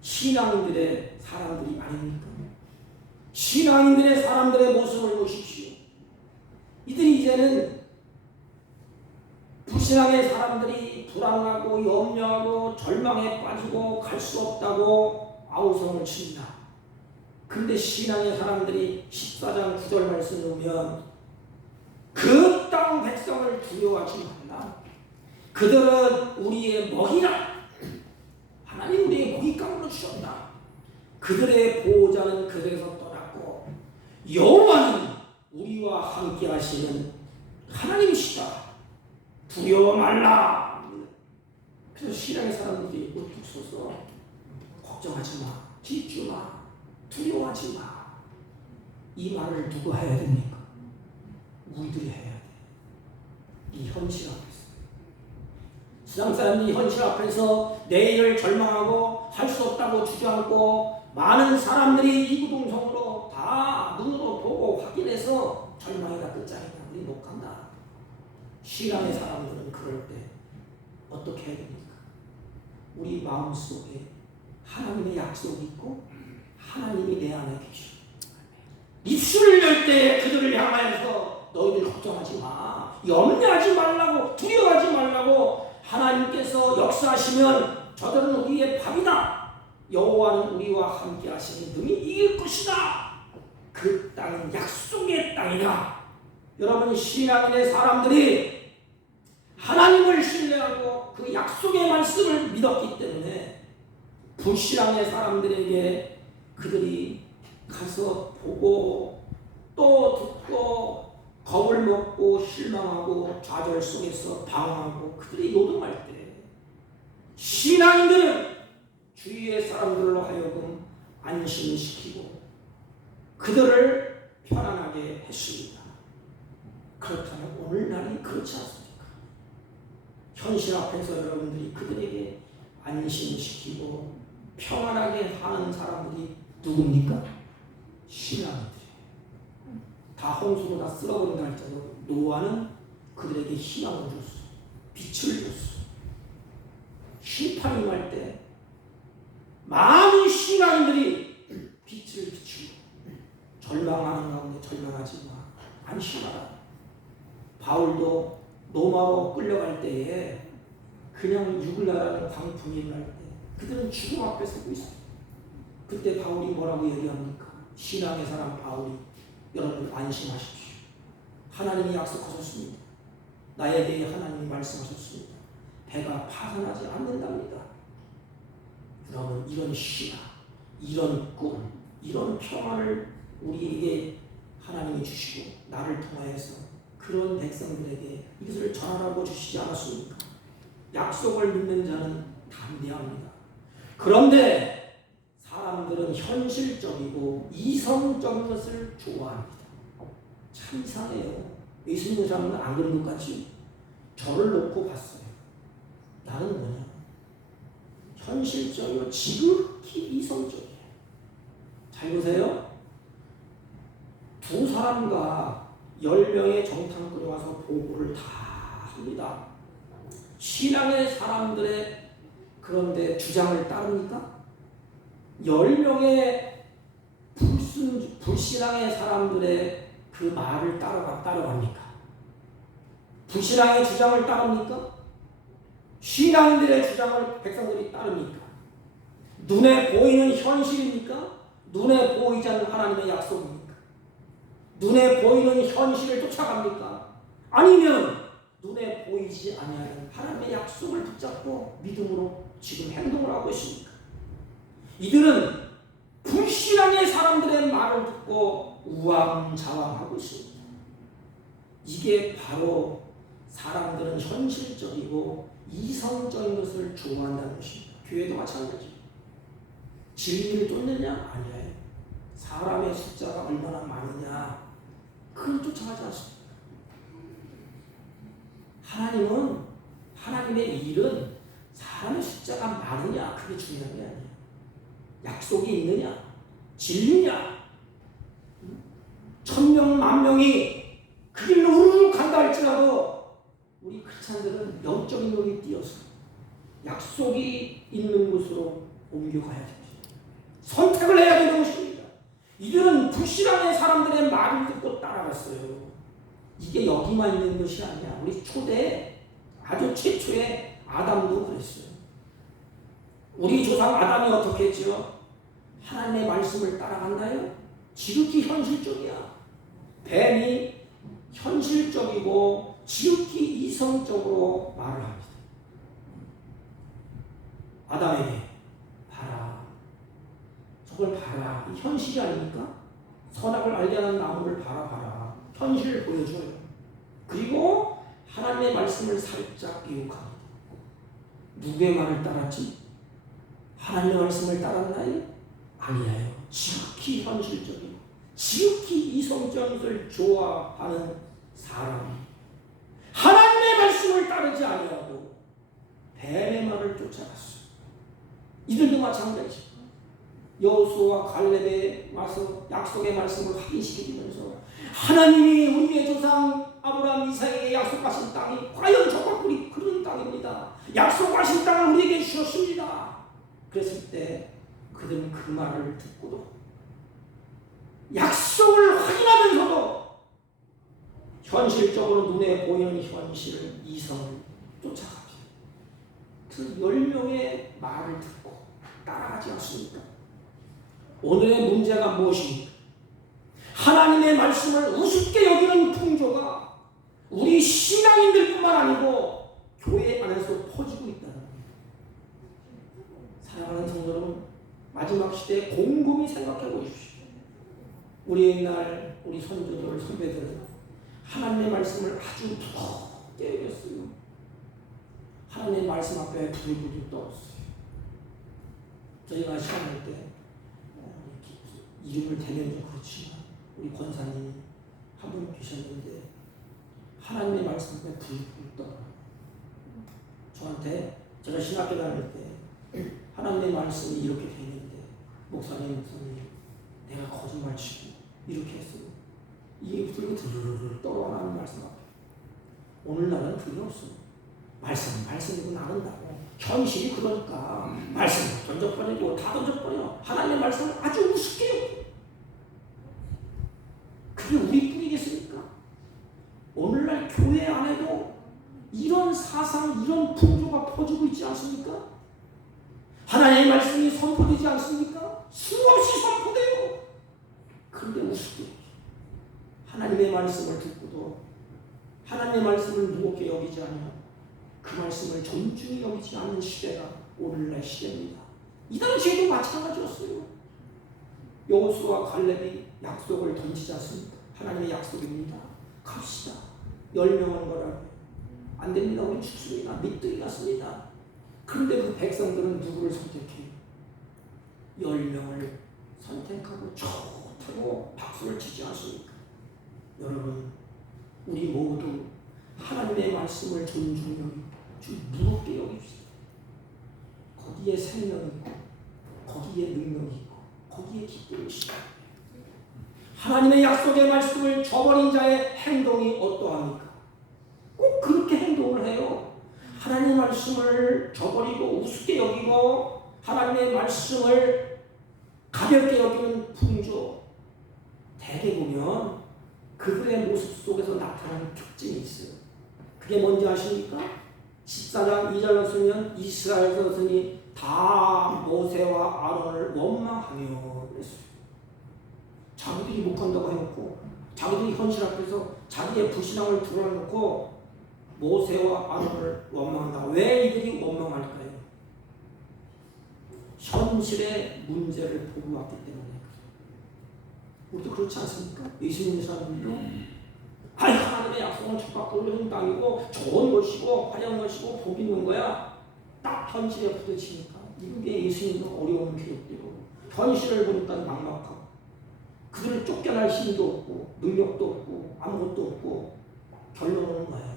신앙인들의 사람들이 아닙니까? 신앙인들의 사람들의 모습을 보십시오. 이들이 이제는 불신앙의 사람들이 불안하고 염려하고 절망에 빠지고 갈 수 없다고 아우성을 칩니다. 근데 신앙의 사람들이 14장 9절 말씀을 보면 그 땅 백성을 두려워하지 말라. 그들은 우리의 먹이라. 하나님 우리의 먹잇감으로 주셨다. 그들의 보호자는 그들에서 떠났고 여호와는 우리와 함께 하시는 하나님이시다. 두려워 말라. 그래서 신앙의 사람들이 우뚝 서서 걱정하지 마, 짓지 마, 두려워하지 마. 이 말을 누가 해야 됩니까? 우리들이 해야 돼. 이 현실 앞에서. 세상 사람들이 현실 앞에서 내일을 절망하고 할 수 없다고 주저앉고 많은 사람들이 이구동성으로 다 눈으로 보고 확인해서 절망이다 끝장이다 우리 못 간다. 신앙의 사람들은 그럴 때 어떻게 해야 됩니까? 우리 마음속에 하나님의 약속이 있고 하나님이 내 안에 계시오. 입술을 열 때 그들을 향하여서 너희들 걱정하지 마, 염려하지 말라고, 두려워하지 말라고, 하나님께서 역사하시면 저들은 우리의 밥이다. 여호와는 우리와 함께 하시니 능히 이길 것이다. 그 땅은 약속의 땅이다. 여러분, 신앙인의 사람들이 하나님을 신뢰하고 그 약속의 말씀을 믿었기 때문에 불신앙의 사람들에게 그들이 가서 보고 또 듣고 겁을 먹고 실망하고 좌절 속에서 방황하고 그들이 요동할 때 신앙인들은 주위의 사람들로 하여금 안심시키고 그들을 편안하게 했습니다. 그렇다면 오늘날이 그렇지 않습니까? 현실 앞에서 여러분들이 그들에게 안심시키고 평안하게 하는 사람들이 누굽니까? 신앙인들이에요. 다 홍수로 다 쓸어버린다 할지라도 노아는 그들에게 희망을 줬어. 빛을 줬어. 심판이 임할 때 많은 신앙인들이 빛을 비추고 절망하는 가운데 절망하지 마. 안심하라. 바울도 로마로 끌려갈 때에 그냥 죽을 나라는 광풍이 일어날 때 그들은 죽음 앞에 서고 있어요. 그때 바울이 뭐라고 얘기합니까? 신앙의 사람 바울이 여러분 안심하십시오. 하나님이 약속하셨습니다. 나에 대해 하나님이 말씀하셨습니다. 배가 파산하지 않는답니다. 여러분, 이런 신앙, 이런 꿈, 이런 평안을 우리에게 하나님이 주시고 나를 통하여서 그런 백성들에게 이것을 전하라고 주시지 않았습니까? 약속을 믿는 자는 담대합니다. 그런데 사람들은 현실적이고 이성적인 것을 좋아합니다. 참 이상해요. 예수님 사람은 안 그런 것 같지? 저를 놓고 봤어요. 나는 뭐냐? 현실적이고 지극히 이성적이에요. 잘 보세요. 두 사람과 10명의 정탐 끌어와서 보고를 다 합니다. 신앙의 사람들의 그런데 주장을 따릅니까? 10명의 불신앙의 사람들의 그 말을 따라갑니까? 불신앙의 주장을 따릅니까? 신앙인들의 주장을 백성들이 따릅니까? 눈에 보이는 현실입니까? 눈에 보이지 않는 하나님의 약속입니까? 눈에 보이는 현실을 쫓아갑니까? 아니면 눈에 보이지 아니하는 하나님의 약속을 붙잡고 믿음으로 지금 행동을 하고 있습니까? 이들은 불신앙의 사람들의 말을 듣고 우왕좌왕하고 있습니다. 이게 바로 사람들은 현실적이고 이성적인 것을 좋아한다는 것입니다. 교회도 마찬가지입니다. 진리를 쫓느냐? 아니에요. 사람의 숫자가 얼마나 많으냐? 그걸 쫓아가지 않습니다. 하나님은, 하나님의 일은 사람의 숫자가 많으냐? 그게 중요한 게 아니에요. 약속이 있느냐? 진리냐? 1000명, 10,000명이 그 길로 우르르 간다 할지라도 우리 크리스찬들은 영적인 눈이 띄어서 약속이 있는 곳으로 옮겨가야 됩니다. 선택을 해야 되는 것입니다. 이들은 불신앙의 사람들의 말을 듣고 따라갔어요. 이게 여기만 있는 것이 아니야. 우리 초대 아주 최초의 아담도 그랬어요. 우리 조상 아담이 어떻게 했죠? 하나님의 말씀을 따라간다요? 지극히 현실적이야. 뱀이 현실적이고 지극히 이성적으로 말을 합니다. 아담에게 봐라. 저걸 봐라. 이 현실이 아닙니까? 선악을 알게 하는 나무를 봐라. 현실을 보여줘요. 그리고 하나님의 말씀을 살짝 유혹합니다. 누구의 말을 따랐지? 하나님의 말씀을 따랐나요? 아니에요. 지극히 현실적이고 지극히 이성적인 것을 좋아하는 사람, 하나님의 말씀을 따르지 아니하고 뱀의 말을 쫓아갔어요. 이들도 마찬가지. 여호수아와 갈렙에 와서 약속의 말씀을 확인시키면서 하나님이 우리의 조상 아브라함 이삭에게 약속하신 땅이 과연 저가 그런 땅입니다. 약속하신 땅을 우리에게 주셨습니다. 그랬을 때 그들은 그 말을 듣고도 약속을 확인하면서도 현실적으로 눈에 보이는 현실을 이성을 쫓아갑니다. 그 10명의 말을 듣고 따라가지 않습니까? 오늘의 문제가 무엇입니까? 하나님의 말씀을 우습게 여기는 풍조가 우리 신앙인들뿐만 아니고 교회 안에서 퍼지고 있다는 겁니다. 사랑하는 성도 여러분, 마지막 시대에 곰곰이 생각해 보십시오. 우리 옛날 우리 선조들 선배들은 하나님의 말씀을 아주 두껍게 여겼어요. 하나님의 말씀 앞에 부들부들 떨었어요. 저희가 시험할 때 이름을 대면 좀 그렇지만 우리 권사님이 한 분 계셨는데 하나님의 말씀 앞에 부들부들 떨어요. 저한테 제가 신학교 다닐 때 하나님의 말씀이 이렇게 돼 있는데 목사님 내가 거짓말 치고 이렇게 했어요. 이게 들고 드르르르 떨어가는 말씀 앞에. 오늘날은 그게 없어. 말씀은 말씀이고 나른다고. 현실이 그러니까 말씀을 던져버리고 다 던져버려. 하나님의 말씀을 아주 우습게 여겨. 그게 우리뿐이겠습니까? 오늘날 교회 안에도 이런 사상, 이런 풍조가 퍼지고 있지 않습니까? 하나님의 말씀이 선포되지 않습니까? 수없이 선포돼요. 그런데 우습게 하나님의 말씀을 듣고도 하나님의 말씀을 무겁게 여기지 않으면 그 말씀을 존중히 여기지 않는 시대가 오늘날 시대입니다. 이 당시에도 마찬가지였어요. 여호수아와 갈렙이 약속을 던지지 않습니까? 하나님의 약속입니다. 갑시다. 10명은 거라고. 안 됩니다. 우리 죽습니다. 밑둥이 같습니다. 그런데 그 백성들은 누구를 선택해요? 10명을 선택하고 좋다고 박수를 치지 않습니까? 여러분, 우리 모두 하나님의 말씀을 존중히 여기고 좀 무겁게 여깁시다. 거기에 생명이 있고 거기에 능력이 있고 거기에 기쁨이 있습니다. 하나님의 약속의 말씀을 저버린 자의 행동이 어떠합니까? 꼭 그렇게 행동을 해요. 하나님의 말씀을 저버리고 우습게 여기고 하나님의 말씀을 가볍게 여기는 풍조, 대개 보면 그들의 모습 속에서 나타나는 특징이 있어요. 그게 뭔지 아십니까? 14장 2절로 쓰면 이스라엘 자손이 다 모세와 아론을 원망하며 그랬어요. 자기들이 못 간다고 해놓고 자기들이 현실 앞에서 자기의 불신앙을 드러내놓고 모세와 아론을 원망한다. 왜 이들이 원망할까요? 현실의 문제를 보고 왔기 때문에. 우리도 그렇지 않습니까? 예수 믿는 사람들도 하나님의 약속은 적받고 흐르는 땅이고 좋은 것이고 화려한 것이고 복 있는 거야. 딱 현실에 부딪히니까 이게 예수 믿는 어려운 기록대로 현실을 보니까 막막하고 그들을 쫓겨날 힘도 없고 능력도 없고 아무것도 없고 결론은 뭐야?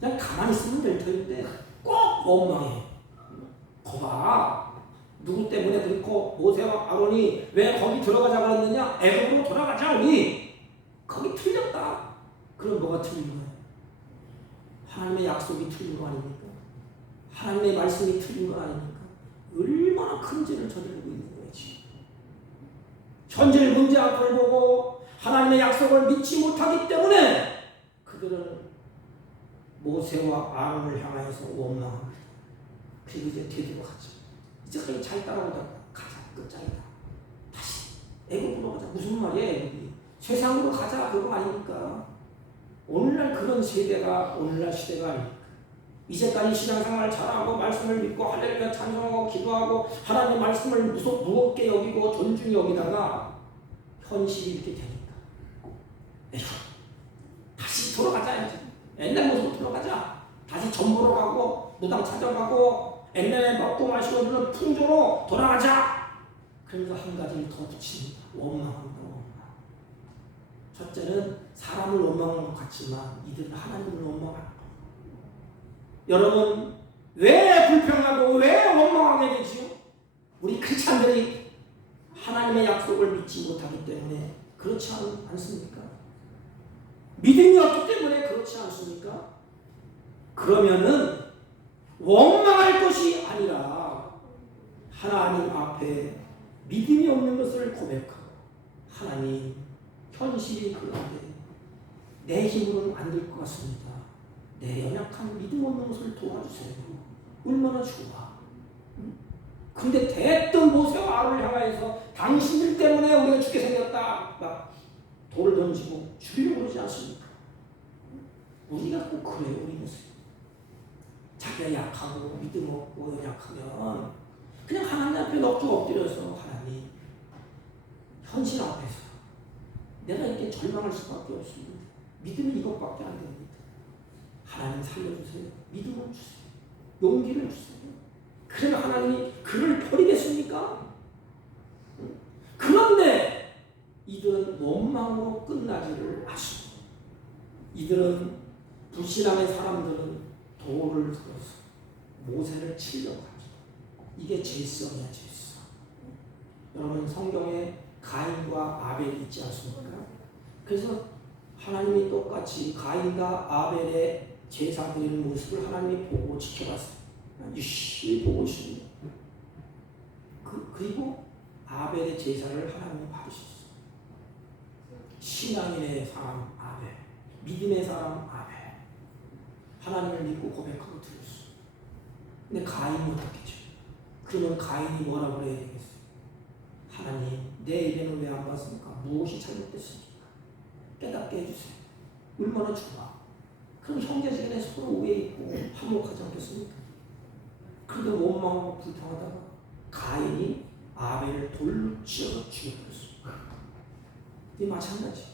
그냥 가만히 있으면 될 터인데 꼭 원망해. 거봐. 누구 때문에 그렇고 모세와 아론이 왜 거기 들어가자 그랬느냐? 애굽으로 돌아가자 우리. 거기 틀렸다. 그럼 뭐가 틀린 거야? 하나님의 약속이 틀린 거 아닙니까? 하나님의 말씀이 틀린 거 아닙니까? 얼마나 큰 죄를 저지르고 있는 거야 지금. 현재 문제 앞을 보고 하나님의 약속을 믿지 못하기 때문에 그들은 모세와 아론을 향하여서 원망합니다. 그리고 이제 되돌아가죠. 이제 그냥 잘 따라오다가 가자 끝장이다. 무슨 말이에요? 세상으로 가자 그거 아닙니까? 오늘날 그런 세대가 오늘날 시대가 아닙니까? 이제까지 신앙생활 잘하고 말씀을 믿고 할렐루야 찬송하고 기도하고 하나님의 말씀을 무겁게 여기고 존중히 여기다가 현실이 이렇게 되니까 에휴, 다시 돌아가자. 이제 옛날 모습으로 돌아가자. 다시 전보로 가고 무당 찾아가고 옛날에 먹고 마시고 그런 풍조로 돌아가자. 그래서 한 가지를 더 붙입니다. 원망합니다. 첫째는 사람을 원망하는 것 같지만 이들은 하나님을 원망하는 거예요. 여러분 왜 불평하고 왜 원망하게 되지요? 우리 크리스찬들이 하나님의 약속을 믿지 못하기 때문에 그렇지 않습니까? 믿음이 없기 때문에 그렇지 않습니까? 그러면은 원망할 것이 아니라 하나님 앞에 믿음이 없는 것을 고백하고 하나님 현실이 그런데 내 힘으로는 안 될 것 같습니다. 내 연약한 믿음 없는 것을 도와주세요. 얼마나 좋아. 근데 대뜸 모세와 아론을 향하여서 당신들 때문에 우리가 죽게 생겼다. 막 돌을 던지고 죽이려고 그러지 않습니까? 우리가 꼭 그래요. 우리 모습. 자기가 약하고 믿음 없고 연약하면 그냥 하나님 앞에 엎드려서 하나님 현실 앞에서 내가 이렇게 절망할 수밖에 없습니다. 믿음이 이것밖에 안 됩니다. 하나님 살려주세요. 믿음을 주세요. 용기를 주세요. 그러면 하나님이 그를 버리겠습니까? 그런데 이들은 원망으로 끝나지를 않습니다. 이들은 불신앙의 사람들은 돌을 들어서 모세를 치려고 합니다. 이게 죄성이야, 죄성. 여러분 성경에 가인과 아벨이 있지 않습니까? 그래서 하나님이 똑같이 가인과 아벨의 제사 드리는 모습을 하나님이 보고 지켜봤어요. 유심히 보고 있습니다. 그리고 아벨의 제사를 하나님이 받으셨어요. 신앙인의 사람 아벨, 믿음의 사람 아벨, 하나님을 믿고 고백하고 드렸어요. 근데 가인은 어떻겠죠? 그러면 가인이 뭐라고 해야 되겠어요? 하나님, 내 예배는 왜 안 받습니까? 무엇이 잘못됐습니까? 깨닫게 해주세요. 얼마나 좋아. 그럼 형제지간에 서로 오해 있고 화목하지 않겠습니까? 그런데 원망하고 불평하다가 가인이 아벨을 돌로 치어서 죽여버렸습니다. 이 마찬가지.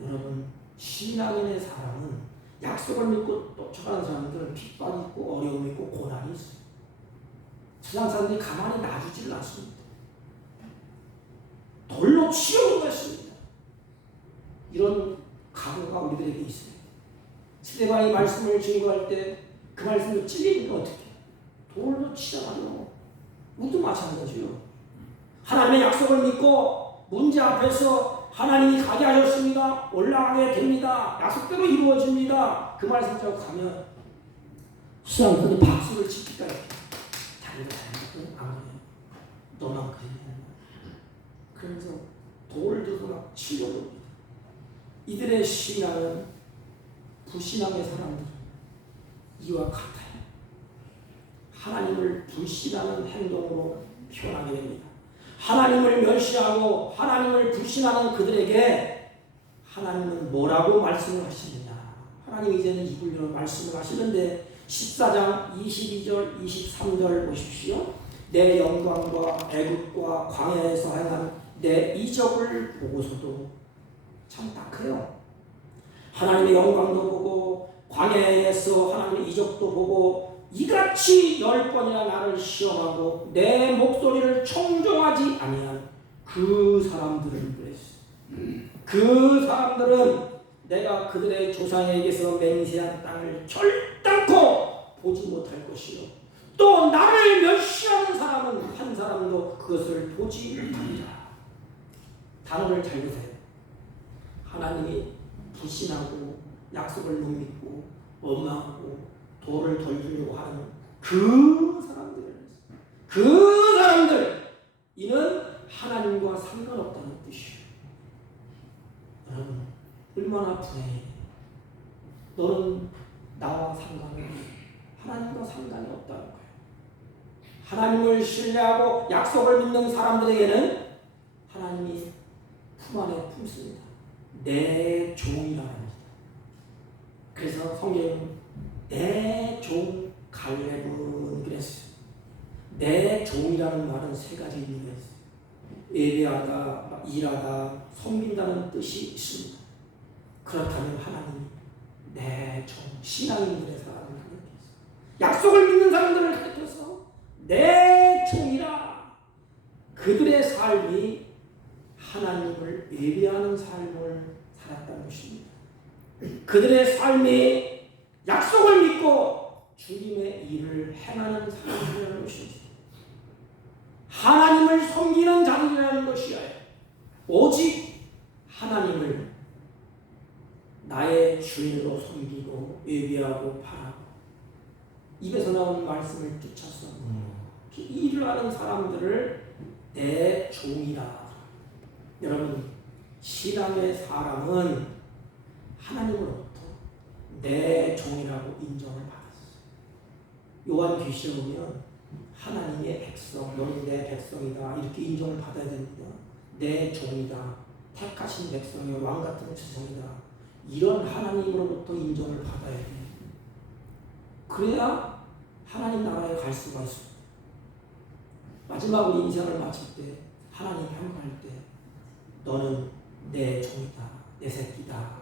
여러분 신앙인의 사람은 약속을 믿고 쫓아가는 사람들은 핍박이 있고 어려움이 있고 고난이 있어요. 세상 사람들이 가만히 놔주지를 않습니다. 돌로 치어버렸습니다. 이런 각오가 우리들에게 있어요. 스데반이 말씀을 증거할 때 그 말씀을 찔리니까 어떻게 돌로 치잖아요. 우리도 마찬가지요. 하나님의 약속을 믿고 문제 앞에서 하나님이 가게 하셨습니다. 올라가게 됩니다. 약속대로 이루어집니다. 그 말씀 자고 가면 수상들이 박수를 칩니까? 잘못하면 안 그래요. 너만 그래. 그래서 돌을 들고 막 치려고 합니다. 이들의 신앙은 불신앙의 사람들은 이와 같아요. 하나님을 불신하는 행동으로 표현하게 됩니다. 하나님을 멸시하고 하나님을 불신하는 그들에게 하나님은 뭐라고 말씀을 하시느냐. 하나님 이제는 이불로 말씀을 하시는데 14장 22절 23절 보십시오. 내 영광과 애국과 광야에서 행한 내 이적을 보고서도 참 딱해요. 하나님의 영광도 보고 광야에서 하나님의 이적도 보고 이같이 10번이나 나를 시험하고 내 목소리를 청종하지 아니한 그 사람들을 그랬어. 그 사람들은 내가 그들의 조상에게서 맹세한 땅을 결단코 보지 못할 것이요 또 나를 멸시하는 사람은 한 사람도 그것을 보지 못하리라. 단어를 잘 보세요. 하나님이 불신하고 약속을 못 믿고 원망하고 돌을 덜 주려고 하는 그 사람들 이는 하나님과 상관없다는 뜻이에요. 여러분 얼마나 불행해. 너는 나와 상관이 하나님과 상관이 없다는 거예요. 하나님을 신뢰하고 약속을 믿는 사람들에게는 하나님이 품 안에 품습니다. 내 종이라 합니다. 그래서 성경은 내 종 갈렙은 그랬어요. 내 종이라는 말은 세 가지 의미가 있어요. 예배하다, 일하다, 섬긴다는 뜻이 있습니다. 그렇다면 하나님이 내 종, 신앙인들의 사람을 가르쳐서 약속을 믿는 사람들을 가르쳐서 내 종이라 그들의 삶이 하나님을 예배하는 삶을 살았다는 것입니다. 그들의 삶이 약속을 믿고 주님의 일을 행하는 사람이라는 것입니다. 하나님을 섬기는 자들이라는 것이야. 오직 하나님을 나의 주인으로 섬기고 예배하고 바라고 입에서 나오는 말씀을 쫓아서 이 일을 하는 사람들을 내 종이라. 여러분, 신앙의 사람은 하나님으로부터 내 종이라고 인정을 받았어요. 요한계시에 보면 하나님의 백성, 너는 내 백성이다 이렇게 인정을 받아야 됩니다. 내 종이다, 택하신 백성이요, 왕같은 지성이다, 이런 하나님으로부터 인정을 받아야 돼요. 그래야 하나님 나라에 갈 수가 있어요. 마지막으로 인생을 마칠 때 하나님 평가할 때 너는 내 종이다, 내 새끼다,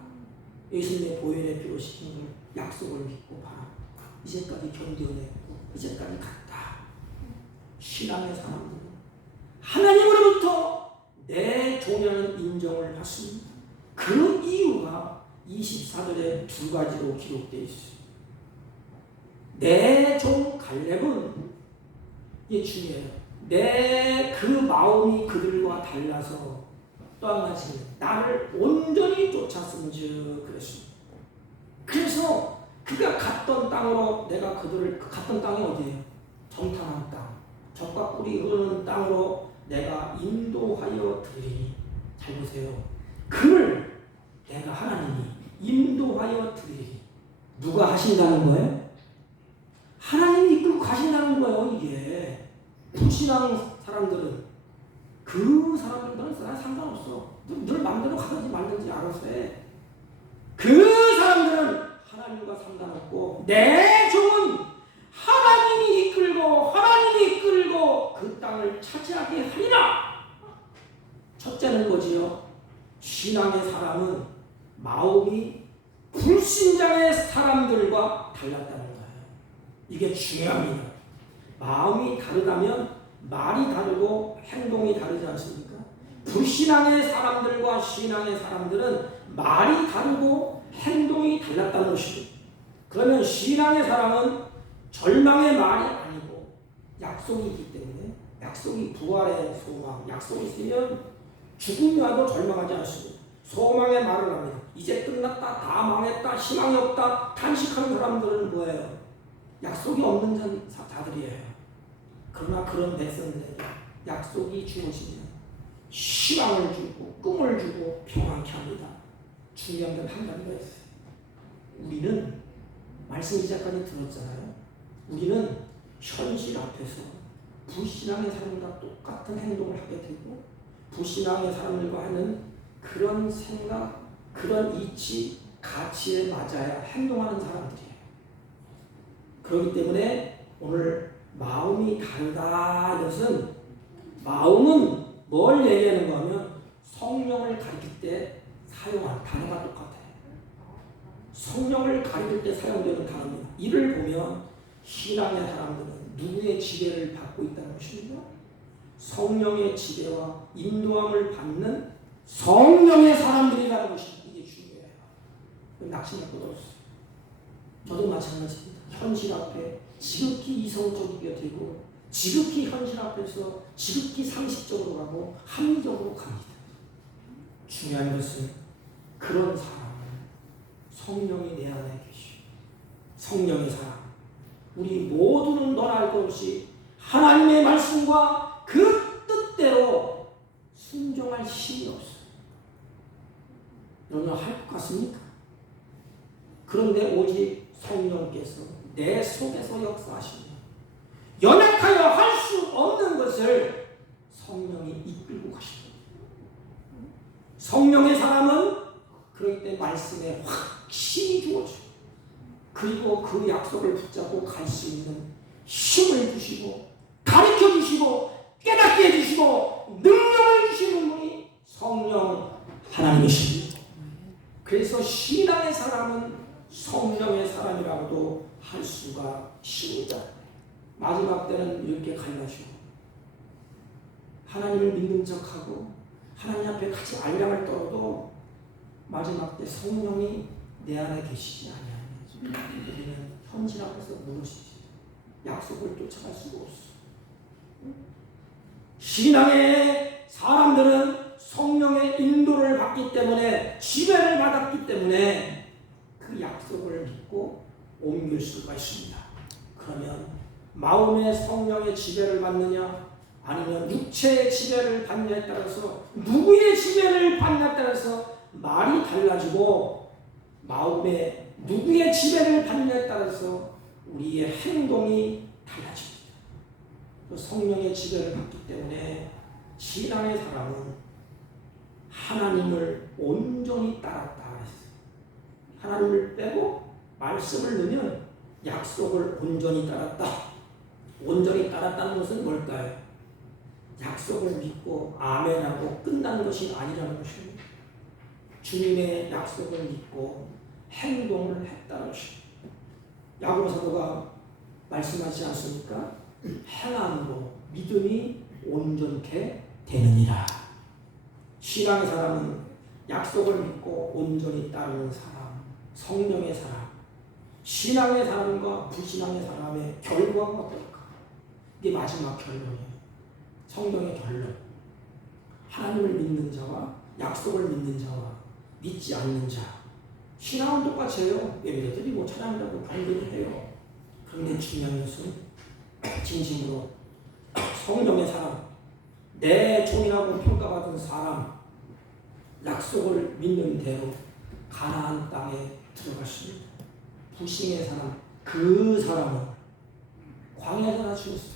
예수님의 보혈의 피로 시킨 걸 약속을 믿고 바라고 이제까지 견뎌냈고 이제까지 갔다. 신앙의 사람들은 하나님으로부터 내 종이라는 인정을 받습니다. 그 이유가 24절에 두 가지로 기록되어 있어요. 내 종 갈렙은, 이게 중요해요. 내 그 마음이 그들과 달라서 또 한 가지 나를 온전히 쫓았음즉 그랬습니다. 그래서 그가 갔던 땅으로 내가 그들을, 갔던 땅이 어디예요? 정탐한 땅, 젖과 꿀이 흐르는 땅으로 내가 인도하여 드리니. 잘 보세요. 그를 내가 하나님이 인도하여 드리니. 누가 하신다는 거예요? 하나님이 이끌고 가신다는 거예요. 이게 불신앙 사람들은, 그 사람들은 상관없어. 늘 마음대로 가든지 말든지 알아서 해. 그 사람들은 하나님과 상관없고 내 종은 하나님이 이끌고 그 땅을 차지하게 하리라. 첫째는 뭐지요? 신앙의 사람은 마음이 불신자의 사람들과 달랐다는 거예요. 이게 중요합니다. 마음이 다르다면 말이 다르고 행동이 다르지 않습니까? 불신앙의 사람들과 신앙의 사람들은 말이 다르고 행동이 달랐다는 것입니다. 그러면 신앙의 사람은 절망의 말이 아니고 약속이 있기 때문에, 약속이 부활의 소망, 약속이 있으면 죽음이 와도 절망하지 않습니다. 소망의 말을 합니다. 이제 끝났다, 다 망했다, 희망이 없다, 탄식하는 사람들은 뭐예요? 약속이 없는 자들이에요. 그러나 그런 백성들에게 약속이 주어지면 희망을 주고 꿈을 주고 평안케 합니다. 중요한 건 한 가지가 있어요. 우리는 말씀 이제까지 들었잖아요. 우리는 현실 앞에서 불신앙의 사람과 똑같은 행동을 하게 되고 불신앙의 사람들과 하는 그런 생각, 그런 이치, 가치에 맞아야 행동하는 사람들이에요. 그렇기 때문에 오늘 마음이 다르다, 이것은, 마음은 뭘 얘기하는가 하면 성령을 가리킬 때 사용한 단어가 똑같아요. 성령을 가리킬 때 사용되는 단어입니다. 이를 보면 신앙의 사람들은 누구의 지배를 받고 있다는 것입니다. 성령의 지배와 인도함을 받는 성령의 사람들이라는 것이 이게 중요해요. 낙심할 것 없어요. 저도 마찬가지입니다. 현실 앞에 지극히 이성적이게 되고 지극히 현실 앞에서 지극히 상식적으로 가고 합리적으로 갑니다. 중요한 것은 그런 사람을 성령이 내 안에 계시고, 성령의 사람, 우리 모두는 넌 알 것 없이 하나님의 말씀과 그 뜻대로 순종할 힘이 없어요. 여러분 할 것 같습니까? 그런데 오직 성령께서 내 속에서 역사하십니다. 연약하여 할 수 없는 것을 성령이 이끌고 가십니다. 성령의 사람은 그럴 때 말씀에 확신이 주어져요. 그리고 그 약속을 붙잡고 갈 수 있는 힘을 주시고 가르쳐 주시고 깨닫게 해주시고 능력을 주시는 분이 성령 하나님이십니다. 그래서 신앙의 사람은 성령의 사람이라고도 할 수가 있습니다. 마지막 때는 이렇게 갈라지고 하나님을 믿는 척하고 하나님 앞에 같이 알량을 떨어도 마지막 때 성령이 내 안에 계시지 아니하니 우리는 현실 앞에서 무너지지 약속을 쫓아갈 수가 없어. 신앙의 사람들은 성령의 인도를 받기 때문에 지배를 받았기 때문에 그 약속을 믿고 옮길 수가 있습니다. 그러면 마음의 성령의 지배를 받느냐 아니면 육체의 지배를 받느냐에 따라서 누구의 지배를 받느냐에 따라서 말이 달라지고 마음의 누구의 지배를 받느냐에 따라서 우리의 행동이 달라집니다. 성령의 지배를 받기 때문에 신앙의 사람은 하나님을 온전히 따랐다 했어요. 하나님을 빼고 말씀을 넣으면 약속을 온전히 따랐다. 온전히 따랐다는 것은 뭘까요? 약속을 믿고 아멘하고 끝난 것이 아니라는 것입니다. 주님의 약속을 믿고 행동을 했다는 것입니다. 야고보 사도가 말씀하지 않습니까? 행함으로 믿음이 온전케 되느니라. 신앙의 사람은 약속을 믿고 온전히 따르는 사람, 성령의 사람, 신앙의 사람과 불신앙의 사람의 결과가 어떨까? 이게 마지막 결론이에요. 성경의 결론. 하나님을 믿는 자와 약속을 믿는 자와 믿지 않는 자. 신앙은 똑같이 해요. 예배드리고 찬양하고 경배를 해요. 그런데 중요한 것은 진심으로 성령의 사람, 내 종이라고 평가받은 사람, 약속을 믿는 대로 가나안 땅에 들어갔습니다. 불신의 사람, 그 사람은 광야에서 죽었어요.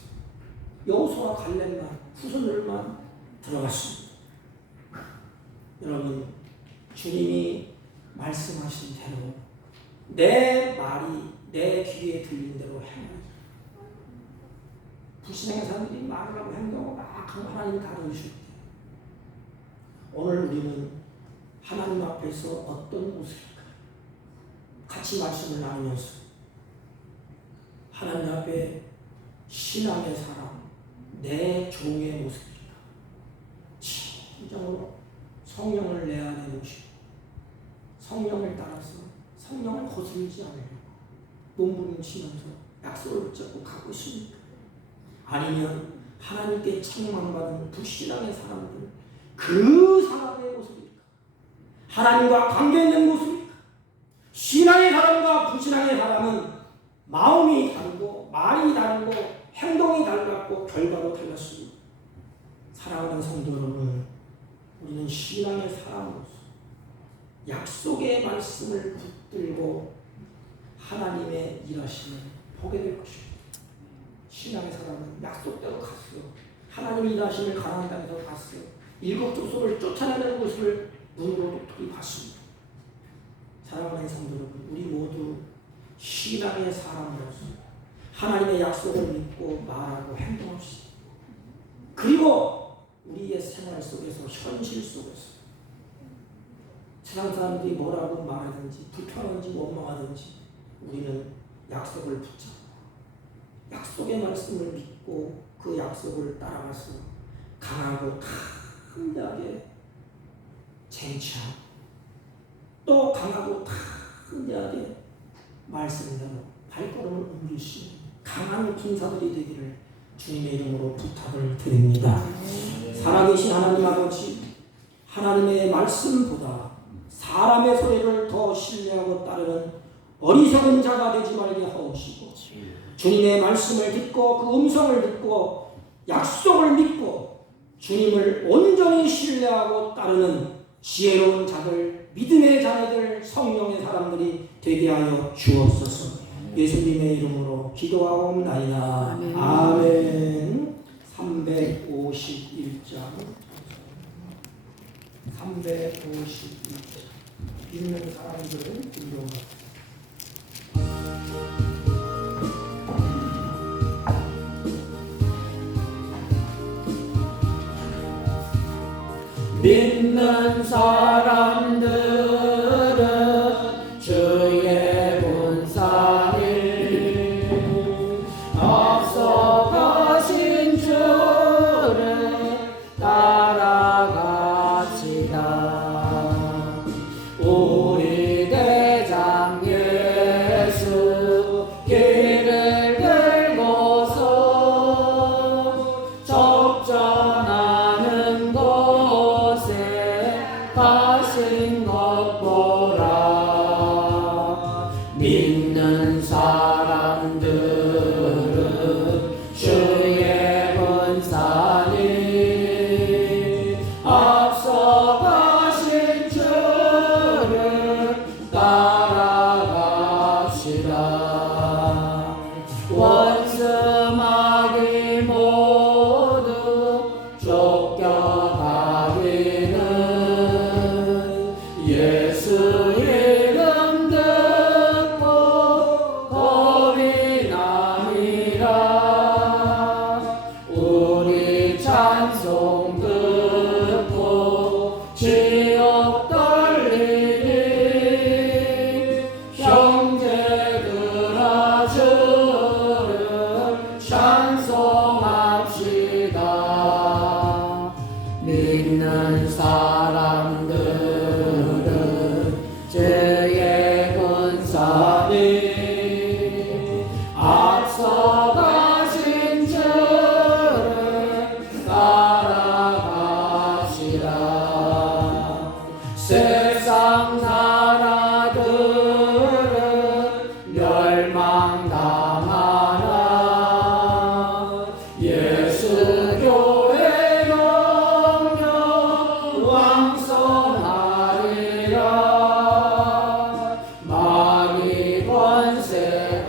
여호수아 갈렙만 후손들만 들어갔습니다. 여러분, 주님이 말씀하신 대로 내 말이 내 귀에 들린 대로 행하라. 불신앙의 사람들이 말을 하고 행동하고 막 하나님 다루실 때 오늘 우리는 하나님 앞에서 어떤 모습일까? 같이 말씀을 나누면서 하나님 앞에 신앙의 사람, 내 종의 모습일까? 진정으로 성령을 내 안에 모시고 성령을 따라서 성령을 거스르지 않으려고 몸부림치면서 약속을 붙잡고 가고 있습니까? 아니면 하나님께 책망받은 불신앙의 사람들, 그 사람의 모습일까? 하나님과 관계 있는 모습일까? 신앙의 사람과 불신앙의 사람은 마음이 다르고 말이 다르고 행동이 달랐고 결과도 달랐습니다. 사랑하는 성도 여러분, 우리는 신앙의 사람으로서 약속의 말씀을 붙들고 하나님의 일하심을 보게 될 것입니다. 신앙의 사람은 약속대로 갔어요. 하나님의 일하심을 가나안 땅에서 봤어요. 일곱 족속을 쫓아내는 모습을 눈으로 똑똑히 봤습니다. 사랑하는 성도 여러분, 우리 모두 신앙의 사람으로서 하나님의 약속을 믿고 말하고 행동합시다. 그리고 우리의 생활 속에서, 현실 속에서 세상 사람들이 뭐라고 말하든지 불편한지 원망하든지 우리는 약속을 붙잡고 약속의 말씀을 믿고 그 약속을 따라가서 강하고 담대하게 쟁취하고 또 강하고 담대하게 말씀대로 발걸음을 옮길 수 있는 강한 군사들이 되기를 주님의 이름으로 부탁을 드립니다. 살아계신 하나님 아버지, 하나님의 말씀보다 사람의 소리를 더 신뢰하고 따르는 어리석은 자가 되지 말게 하옵시고 주님의 말씀을 듣고 그 음성을 듣고 약속을 믿고 주님을 온전히 신뢰하고 따르는 지혜로운 자들, 믿음의 자녀들, 성령의 사람들이 되게 하여 주옵소서. 예수님의 이름으로 기도하옵나이다. 아멘. 351장 352쪽 믿는 사람들은 인정받습니다. 믿는 사람들은 주의 본산을 앞서가신 주를 따라갑시다. 우리 대장 예수 길을 들고서 적전하는 가신 것 보라. 믿는 사람들은 주의 본산이 앞서가신 주를 따라갑시다. 원수마귀 모두 쫓겨가기는 예수 이름 듣고 겁이 나니라. 우리 찬송 듣고 지옥 떨리니 형제들아 주를 찬송합시다. 믿는 사람들은 주의 본산이 앞서가신 주를 따라갑시다. 세상 나라들은 멸망당하나 예수 교회 영영 왕성하리라. 마귀 권세가리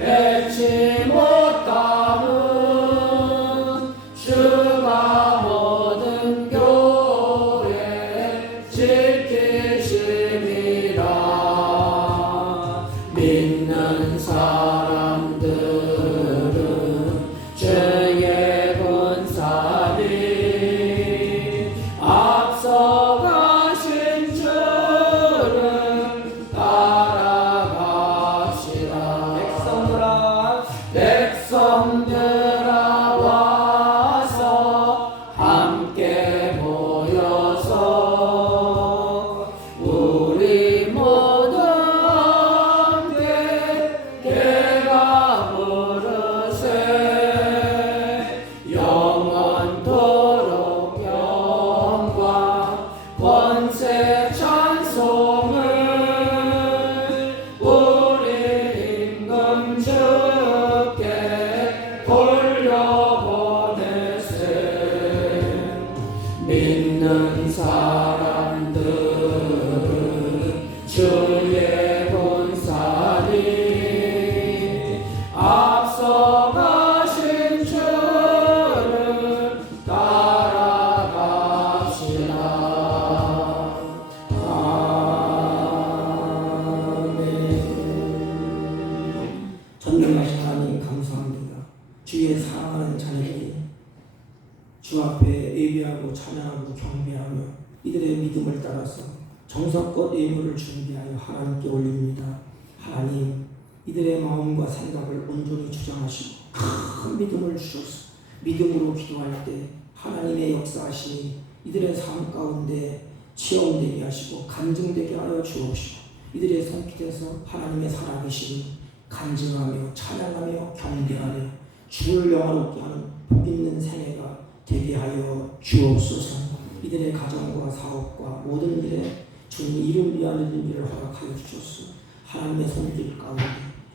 액치 못함은 주가 모든 교회 지키심이라. 믿는 사람들은 주의 본산이 앞서가신 주를 따라갑시다. 백성들아 와서 함께 모여서 우리 모두 함께 개가 부르세. 영원토록 영광 권세 찬송을 우리 임금 주께 돌려보내세. 믿는 사람들은 주의 본산이 앞서가신 주를 따라갑시다. 아멘. 전능하신 하나님 감사합니다. 주의 사랑하는 자녀들이 주 앞에 예배하고 찬양하고 경배하며 이들의 믿음을 따라서 정성껏 예물을 준비하여 하나님께 올립니다. 하나님, 이들의 마음과 생각을 온전히 주장하시고 큰 믿음을 주셔서 믿음으로 기도할 때 하나님의 역사하심이 이들의 삶 가운데 체험되게 하시고 간증되게 하여 주옵시고 이들의 손길에서 하나님의 살아계심이 간증하며 찬양하며 경배하며 주를 영화롭게 하는 복있는 생애가 되게 하여 주옵소서. 이들의 가정과 사업과 모든 일에 주님 이름 위하는 일을 허락하여 주셨소. 하나님의 손길 가운데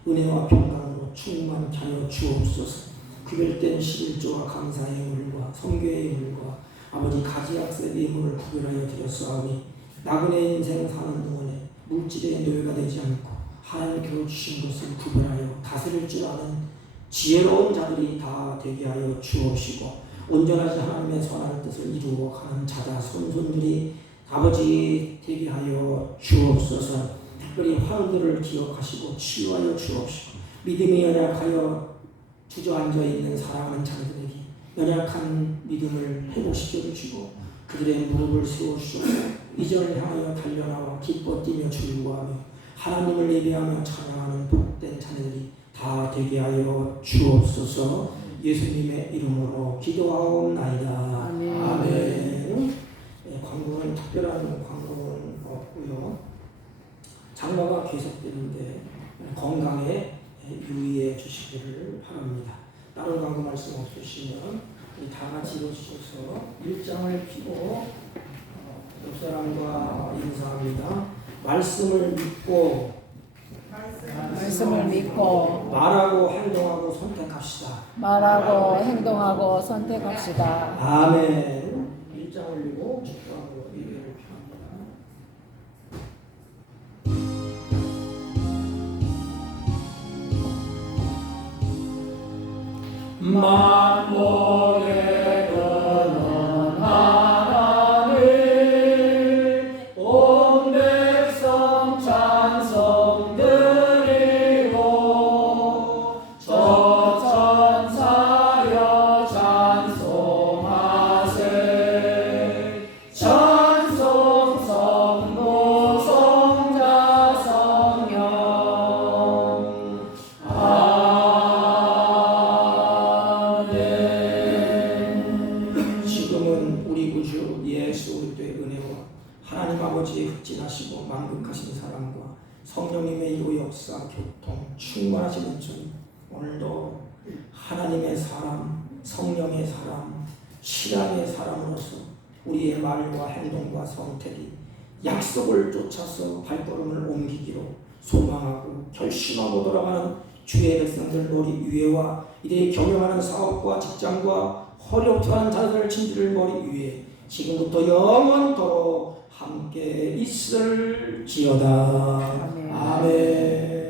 은혜와 평강으로 충만케 하여 주옵소서. 구별된 11조와 감사의 예물과 성교의 예물과 아버지 가지약색 예물을 구별하여 드렸사오니 나그네 인생 사는 동안에 물질의 노예가 되지 않고 하나님께로 주신 것을 구별하여 다스릴 줄 아는 지혜로운 자들이 다 되게 하여 주옵시고 온전하지 하나님의 선한 뜻을 이루어 가는 자 손손들이 아버지 되게 하여 주옵소서. 특별히 환우들을 기억하시고 치유하여 주옵시고 믿음이 연약하여 주저앉아 있는 사랑하는 자녀들에게 연약한 믿음을 회복시켜 주시고 그들의 무릎을 세워주셔서 이전을 향하여 달려나와 기뻐 뛰며 즐거워하며 하나님을 예배하며 찬양하는 복된 자녀들이 다 되게 하여 주옵소서. 예수님의 이름으로 기도하옵나이다. 아멘. 아멘. 광고는 특별한 광고는 없고요. 장마가 계속되는데 건강에 유의해 주시기를 바랍니다. 다른 광고 말씀 없으시면 우리 다 같이 일어서셔서 일장을 피고 옆 사람과 인사합니다. 말씀을 믿고 말하고 행동하고 선택합시다. 말하고 행동하고 선택합시다. 아멘. 일장 올리고 축도하고 예배를 표합니다. 만복의 근원 하나님 온 백성 찬송 드리고 저 천사여 찬송하세 찬송 성부 성자 성령 지금은 우리 구주 예수 그리스도의 은혜와 하나님 아버지의 흑진하시고 만극하신 사랑과 성령님의 이 역사 교통 충만하신 은총이 오늘도 하나님의 사람, 성령의 사람, 신앙의 사람으로서 우리의 말과 행동과 선택이 약속을 쫓아서 발걸음을 옮기기로 소망하고 결심하고 돌아가는 주의 백성들 머리 위에와 이래 경영하는 사업과 직장과 허리없어하는 자들을 진들을 머리 위에 지금부터 영원토록 함께 있을지어다. 아멘. 아멘.